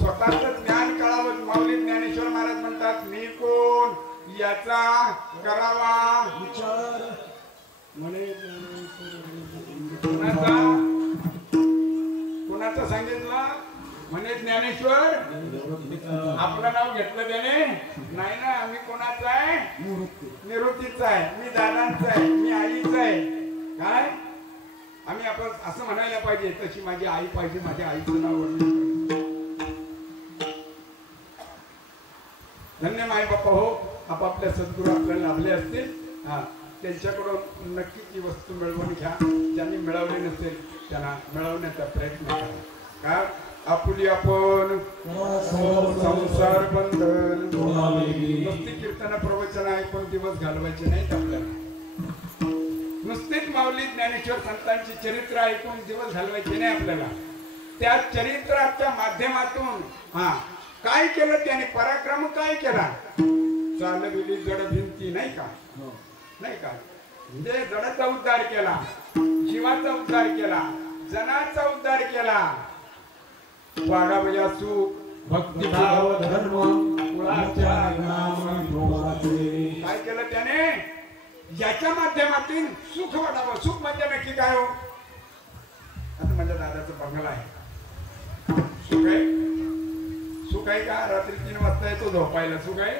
स्वतःच ज्ञान कळावं माऊली ज्ञानेश्वर महाराज म्हणतात मी कोण याचा करावा विचार म्हणे कुणाचा सांगितलं म्हणे ज्ञानेश्वर आपलं नाव घेतलं त्याने नाही ना मी कोणाचा आहे निवृत्तीचा आहे मी दादांचा आहे मी आईचा आहे काय आम्ही आपण असं म्हणायला पाहिजे तशी माझी आई पाहिजे माझ्या आईचं नाव धन्य माय बाप्पा हो आपापल्या सद्गुरू आपल्याला लाभले असतील त्यांच्याकडून नक्की ती वस्तू मिळवून घ्या ज्यांनी मिळवली नसेल त्यांना मिळवण्याचा प्रयत्न करा का आपुली आपण संसार बंधन नुसती कीर्तन प्रवचन ऐकून दिवस घालवायचे नाहीत आपल्याला नुसतीच माऊली ज्ञानेश्वर संतांची चरित्र ऐकून दिवस घालवायचे नाही आपल्याला त्या चरित्राच्या माध्यमातून काय केलं त्याने पराक्रम काय केला चालविली जड भिंती नाही का नाही का म्हणजे जडाचा उद्धार केला जीवाचा उद्धार केला जनाचा उद्धार केला वागावया सुख भक्तिभाव धर्म कुळाच्या काय केलं त्याने याच्या माध्यमातून सुख वाढावं सुख म्हणजे नक्की काय हो आता माझ्या दादाचा बंगला आहे सुख आहे सुख आहे का रात्री 3 वाजता येतो झोपायला सुख आहे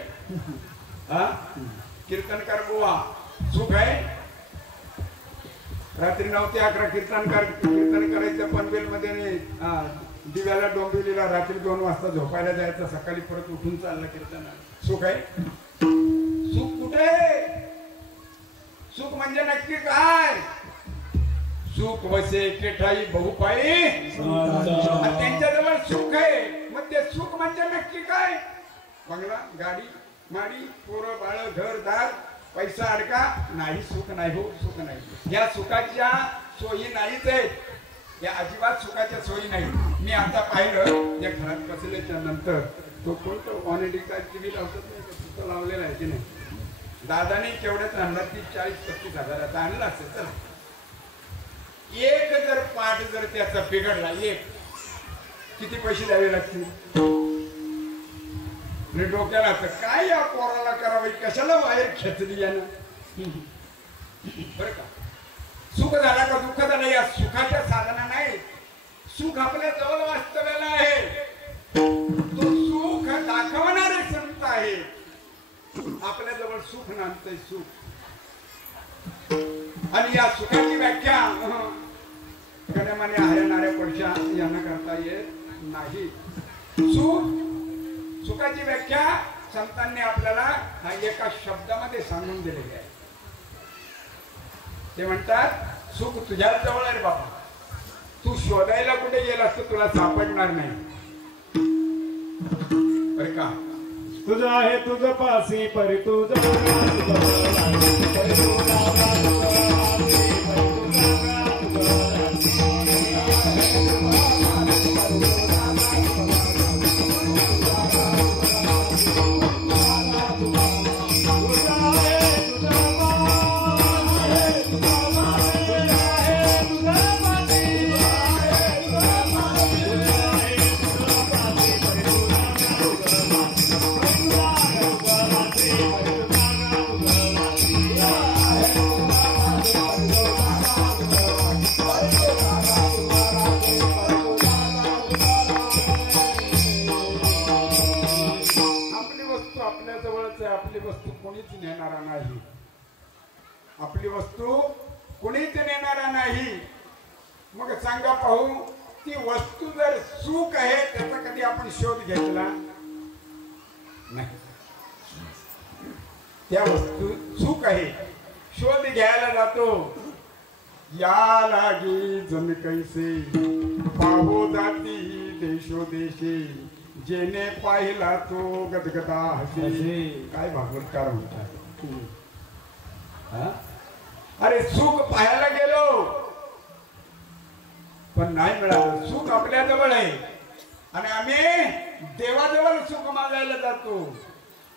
कीर्तनकार बुवा सुख आहे रात्री 9 ते 11 कीर्तन करायचं पनवेल मध्ये दिव्याला डोंबिवलीला रात्री 2 वाजता झोपायला जायचं सकाळी परत उठून चाललं कीर्तन सुख आहे सुख कुठे सुख म्हणजे नक्की काय सुख वसे केठाई बहुपाई त्यांच्याजवळ सुख आहे मग ते सुख म्हणजे नक्की काय बंगला गाडी माडी पोरं बाळ घर दार पैसा अडका नाही सुख नाही हो सुख नाही या सुखाच्या सोयी नाहीच आहेत या अजिबात सुखाच्या सोयी नाही मी आता पाहिलं या घरात बसल्याच्या नंतर तो कोणतं ऑनेटिका टीव्ही लावतात नाही लावलेला आहे की नाही दादाने केवढ्याच आणला 30-40-35 हजाराचा आणला असेल चला एक जर पाठ जर त्याचा बिघडला एक किती पैसे द्यावे लागतील डोक्याला काय या पोराला करावं कशाला बाहेर खेचली यानं बर का सुख झाला का दुःख झालं या सुखाच्या साधना नाही सुख आपल्या जवळ वास्तव्याला आहे तो सुख दाखवणारे संत आहे आपल्या जवळ सुख नांदतंय सुख आणि या सुखाची व्याख्या गण्यामाने हरणाऱ्या पडशा यांना करता येत नाही सुखाची व्याख्या संतांनी आपल्याला एका शब्दामध्ये सांगून दिलेली आहे ते म्हणतात सुख तुझ्या जवळ आहे बाबा तू शोधायला कुठे गेलास तर तुला सापडणार नाही बरं का तुझं आहे तुझं पासी परी तुझं आपली वस्तू कुणीच नेणारा नाही. मग सांगा पाहू, ती वस्तू जर सुख आहे त्याचा कधी आपण शोध घेतला नाही. त्या वस्तू सुख आहे, शोध घ्यायला जातो. या लागी जण कैसे पाहू जाती देशोदेशी, जेने पाहिला तो गदगदा हसे. काय भागवतकार म्हणतात. अरे सुख पाहायला गेलो पण नाही मिळालं. सुख आपल्या जवळ आहे आणि आम्ही देवाजवळ सुख मागायला जातो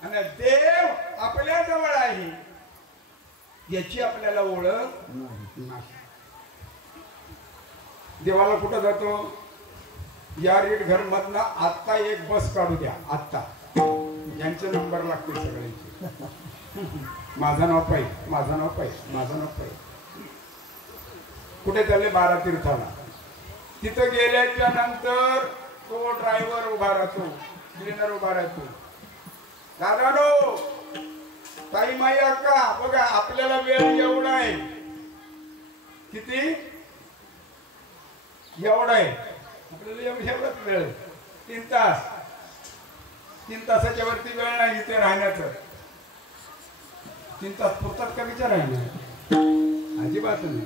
आणि देव आपल्या जवळ आहे याची आपल्याला ओळख नाही. देवाला कुठं जातो? या रीड घर मधनं आत्ता एक बस काढू द्या. आत्ता यांचे नंबर लागते सगळ्यांचे. माझं नाव पाहिजे, माझं नाव पाहिजे, माझं नाव पाहिजे. कुठे चालले? 12 तीर्थाला. तिथं गेल्याच्या नंतर तो ड्रायव्हर उभा राहतो, क्लीनर उभा राहतो. दादानो, ताई माई अक्का, बघा आपल्याला वेळ एवढा आहे. किती? एवढा आहे आपल्याला. एवढाच वेळ, 3 तास. 3 तासाच्या वरती वेळ नाही इथे राहण्याचं. 3 तास पुरतात का विचार आहे ना? अजिबात नाही.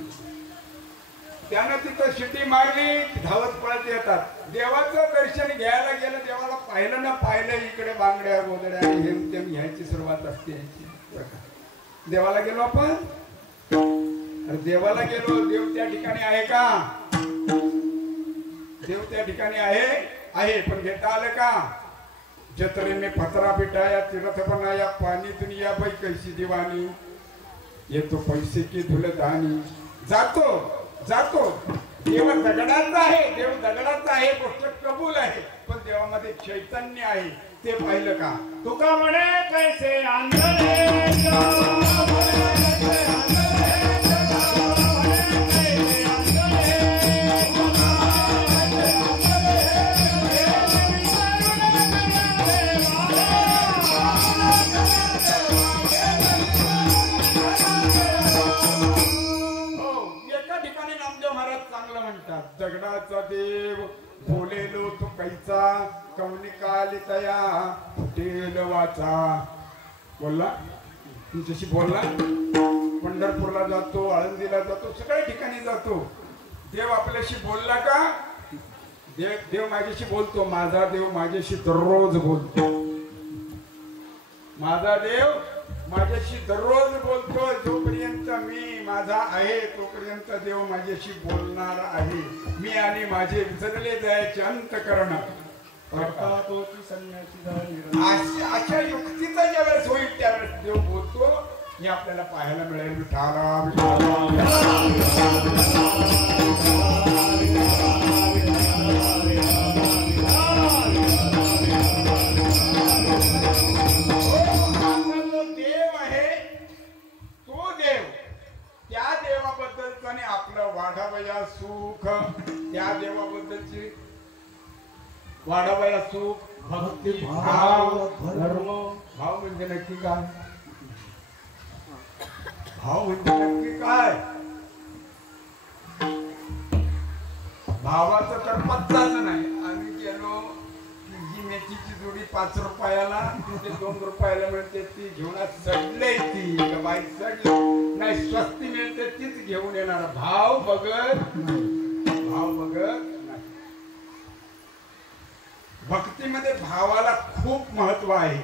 त्यानं तिथं शिटी मारली, धावत पळत येतात. देवाचं दर्शन घ्यायला गेलं, देवाला पाहिलं ना पाहिलं, इकडे बांगड्या गोदड्या हेमतेम घ्यायची सुरुवात असते. देवाला गेलो आपण, अरे देवाला गेलो, देव त्या ठिकाणी आहे का? देव त्या ठिकाणी आहे पण घेता आलं का? जत्रे में पत्रा बिठाया, तीर्थ बनाया, पानी दुनिया बाई कैसी दीवानी, ये तो पैसे की धुलदानी. जातो जातो, देव दगडाचा आहे, देव दगडाचा आहे, गोष्ट कबूल आहे, पण देवामध्ये चैतन्य आहे ते पाहिलं का? तुका म्हणे कैसे आंधळे दगडाचा देव बोलेलो तो कैचा, कवनी काली तया फुटेल वाचा. बोलला तुमच्याशी, बोलला. पंढरपूरला जातो, आळंदीला जातो, सगळ्या ठिकाणी जातो. देव आपल्याशी बोलला का? देव माझ्याशी बोलतो. माझा देव माझ्याशी दररोज बोलतो. माझा देव माझ्याशी दररोज बोलतो. जोपर्यंत मी माझा आहे तोपर्यंत देव माझ्याशी बोलणार आहे. मी आणि माझे विसरले जायचे अंतकरण अशा युक्तीचा ज्यावेळेस होईल त्यावेळेस देव बोलतो. हे आपल्याला पाहायला मिळेल. आपलं वाढावया सुख, त्या देवाबद्दलची वाढावया सुख, भक्ती भाव, धर्म. भाव म्हणजे नक्की काय? भाव म्हणजे नक्की काय? भावाचा तर पत्ताच नाही. आम्ही गेलो ही मेथीची जोडी 5 रुपयाला, तिथे 2 रुपयाला मिळते, ती घेऊन चढले. ती बाई चढली नाही, स्वस्ती मिळते तीच घेऊन येणार. भाव बघत भाव बघत नाही. भक्तीमध्ये भावाला खूप महत्व आहे.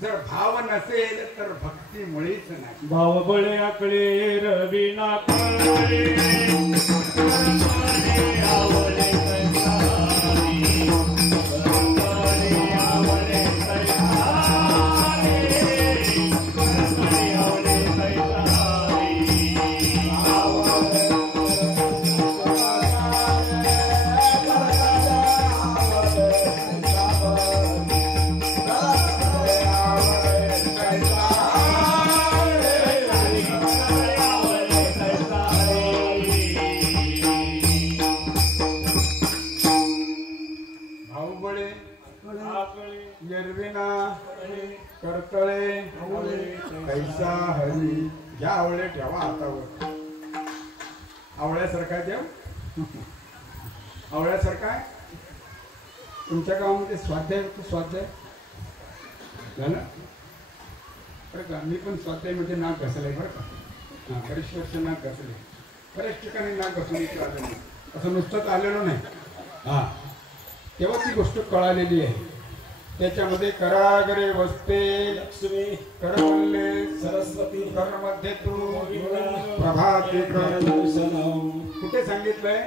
जर भाव नसेल तर भक्ती मुळीच नाही. भाव बळे आकळे रवी ना कळे, करतळे कैसा हरी. घ्या आवळे ठेवा हातावर. आवळ्यासारखा आहे देव. आवळ्यासारखा आहे. तुमच्या गावामध्ये स्वाध्याय होतो, स्वाध्याय झालं बरं का. मी पण स्वाध्याय म्हणजे नाक घासलंय बरं का. हां, बरेच वर्ष नाक घासले, बऱ्याच ठिकाणी नाक घासून इथे आलं नाही, असं नुसतंच आलेलो नाही. हां, तेव्हा ती गोष्ट कळालेली आहे. त्याच्यामध्ये करागरे वसते लक्ष्मी करवल्ले सरस्वती करमध्ये तू गोविंदा प्रभाते कर. दर्शनम कुठे सांगितलंय?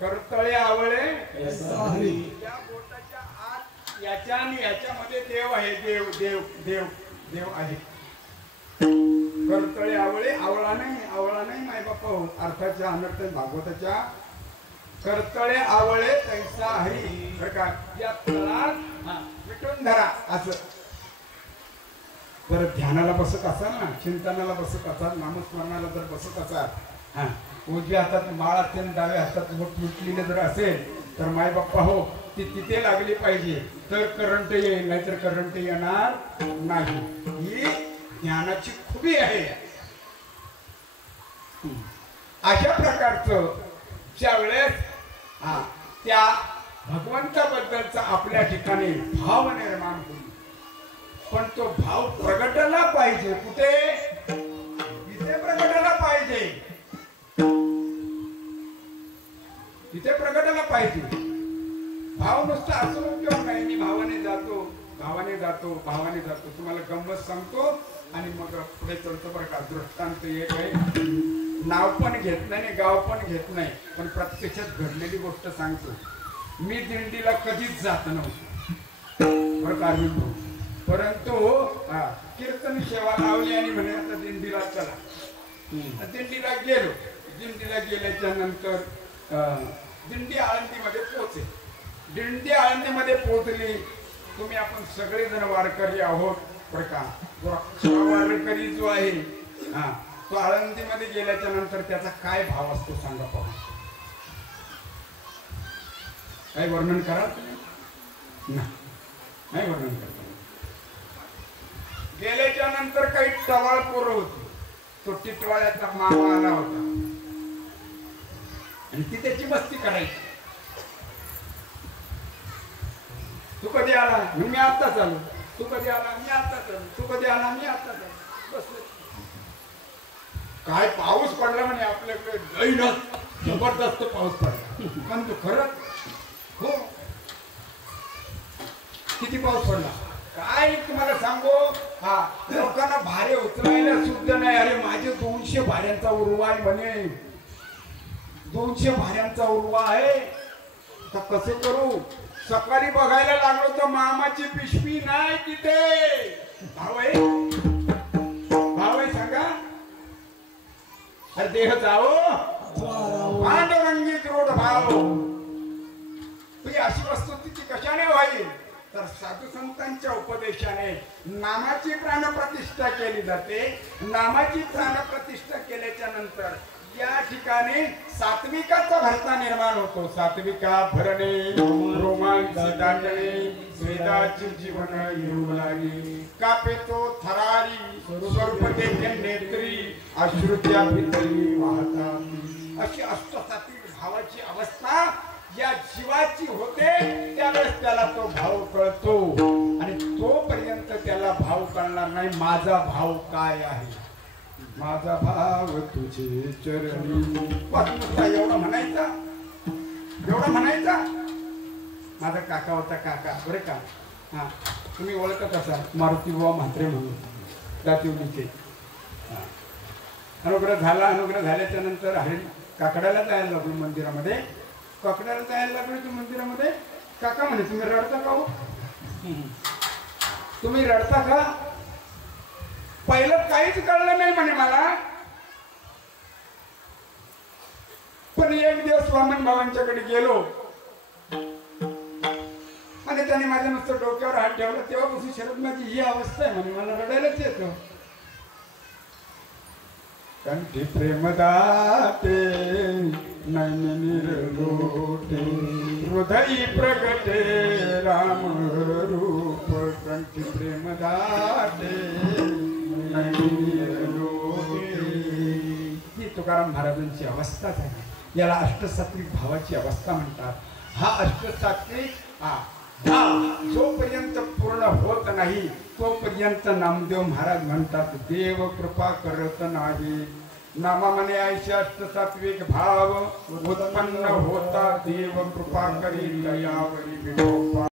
करतळे आवळे यसाहरी या बोटाच्या आत याच्या आणि याच्यामध्ये देव आहे. देव देव देव देव आहे. करतळे आवळे, आवळा नाही माय बापा हो. अर्थाच्या अनर्थ भागवताच्या करतळे आवळे तैसा हरी. बरं का, या तळात मिटून धरा असं. जर ध्यानाला बसत असाल ना, चिंतनाला बसत असाल, नामस्मरणाला जर बसत असाल, हा, उजव्या हातात माळ असेल, डाव्या हातात बोट लुटलेले जर असेल तर माय बाप्पा हो, ती तिथे लागली पाहिजे तर करंट येईल, नाहीतर करंट येणार नाही. ही ज्ञानाची खुबी आहे. अशा प्रकारचं ज्यावेळेस त्या भगवंताबद्दलचा आपल्या ठिकाणी भाव निर्माण होईल, पण तो भाव प्रगटायला पाहिजे. कुठे? इथे प्रगटायला पाहिजे, इथे प्रगटायला पाहिजे. भाव नुसता असं उपयोग नाही. मी भावाने जातो, भावाने जातो, भावाने जातो. तुम्हाला गंमत सांगतो आणि मग पुढे चलतो बरं का. दृष्टांत एक आहे, नाव पण घेत नाही, गाव पण घेत नाही, पण प्रत्यक्षात घडलेली गोष्ट सांगतो. मी दिंडीला कधीच जात नव्हतो बरं का मित्र, परंतु कीर्तन सेवा लावली आणि म्हणे आता दिंडीला चला. दिंडीला गेलो. दिंडीला गेल्याच्या नंतर दिंडी आळंदीमध्ये पोहोचली. दिंडी आळंदीमध्ये पोहोचली. तुम्ही आपण सगळेजण वारकरी आहोत बरं का. वारकरी जो आहे तो आळंदीमध्ये गेल्याच्या नंतर त्याचा काय भाव असतो सांगा पाहू. काय वर्णन कराल? नाही वर्णन करता. गेल्याच्या नंतर काही टवाळ पोरं होती. तो टिटवाळ्याचा मामा आला होता आणि ती त्याची मस्ती करायची. तू कधी आला? मी आत्ताच आलो. तू कधी आला? मी आत्ताच आलो. तू कधी आला? मी आत्ताच आलो. बसले. काय पाऊस पडला म्हणे आपल्याकडे, जैनच जबरदस्त पाऊस पडला. पण तू खरंच? हो. किती पाऊस पडला? काय तुम्हाला सांगू, लोकांना भारे उचलायला सुद्धा नाही. अरे माझे 200 भाऱ्यांचा उर्वा आहे म्हणे, 200 भाऱ्यांचा उर्वा आहे. तर कसं करू? सकाळी बघायला लागलो तर मामाची पिशवी नाही तिथे. भाव आहे, भाव आहे सांगा. अरे देह जाओ पांडुरंगी दृढ भाव. तुझी अशी वस्तुस्थिती कशाने व्हावी? तर साधू संतांच्या उपदेशाने नामाची प्राणप्रतिष्ठा केली जाते. नामाची प्राणप्रतिष्ठा केल्याच्या नंतर या ठिकाणी सात्विकाचा भरता निर्माण होतो. सात्विका भरणे, रोमांची दांडणे, वेदाची जीवन येऊ लागे. कापेतो थरारी, स्वरूप देखे नेत्री, अश्रुत्या भितरी वाहता. अशी अष्टसात्विक भावाची अवस्था या जीवाची होते. त्यावेळेस त्याला तो भाव कळतो आणि तोपर्यंत त्याला भाव कळणार नाही माझा भाव काय आहे. माझा भाव तुझे चरणी. एवढा म्हणायचा, एवढा म्हणायचा. माझा काका होता, काका बरं का. हा, तुम्ही ओळखत असाल, मारुती बुवा म्हात्रे म्हणून दातिवलीचे. अनुग्रह झाला. अनुग्रह झाल्याच्या नंतर हरी काकड्याला जायला लागलो मंदिरामध्ये. काकड्याला जायला लागलो तू मंदिरामध्ये. काका म्हणे तुम्ही रडता का हो? तुम्ही रडता का? पहिलं काहीच कळलं नाही म्हणे मला. पण एक दिवस वामन बाबांच्याकडे गेलो आणि त्याने माझ्या नुसतं डोक्यावर हात ठेवला. तेव्हापासून शरद माझी ही अवस्था आहे म्हणे, मला रडायलाच येतं. कंठी प्रेमदाते नैन निर्लोटे, हृदयी प्रगटे राम रूप. कंठी प्रेमदाते नैन निर्लोटे. ही तुकाराम महाराजांची अवस्था झाली. याला अष्टसात्विक भावाची अवस्था म्हणतात. हा अष्टसात्विक जोपर्यंत पूर्ण होत नाही तोपर्यंत नामदेव महाराज म्हणतात देव कृपा करत नाही. नामामने ऐशी अष्टसात्विक भाव उत्पन्न होता देव कृपा करी दयावरी विठोबा.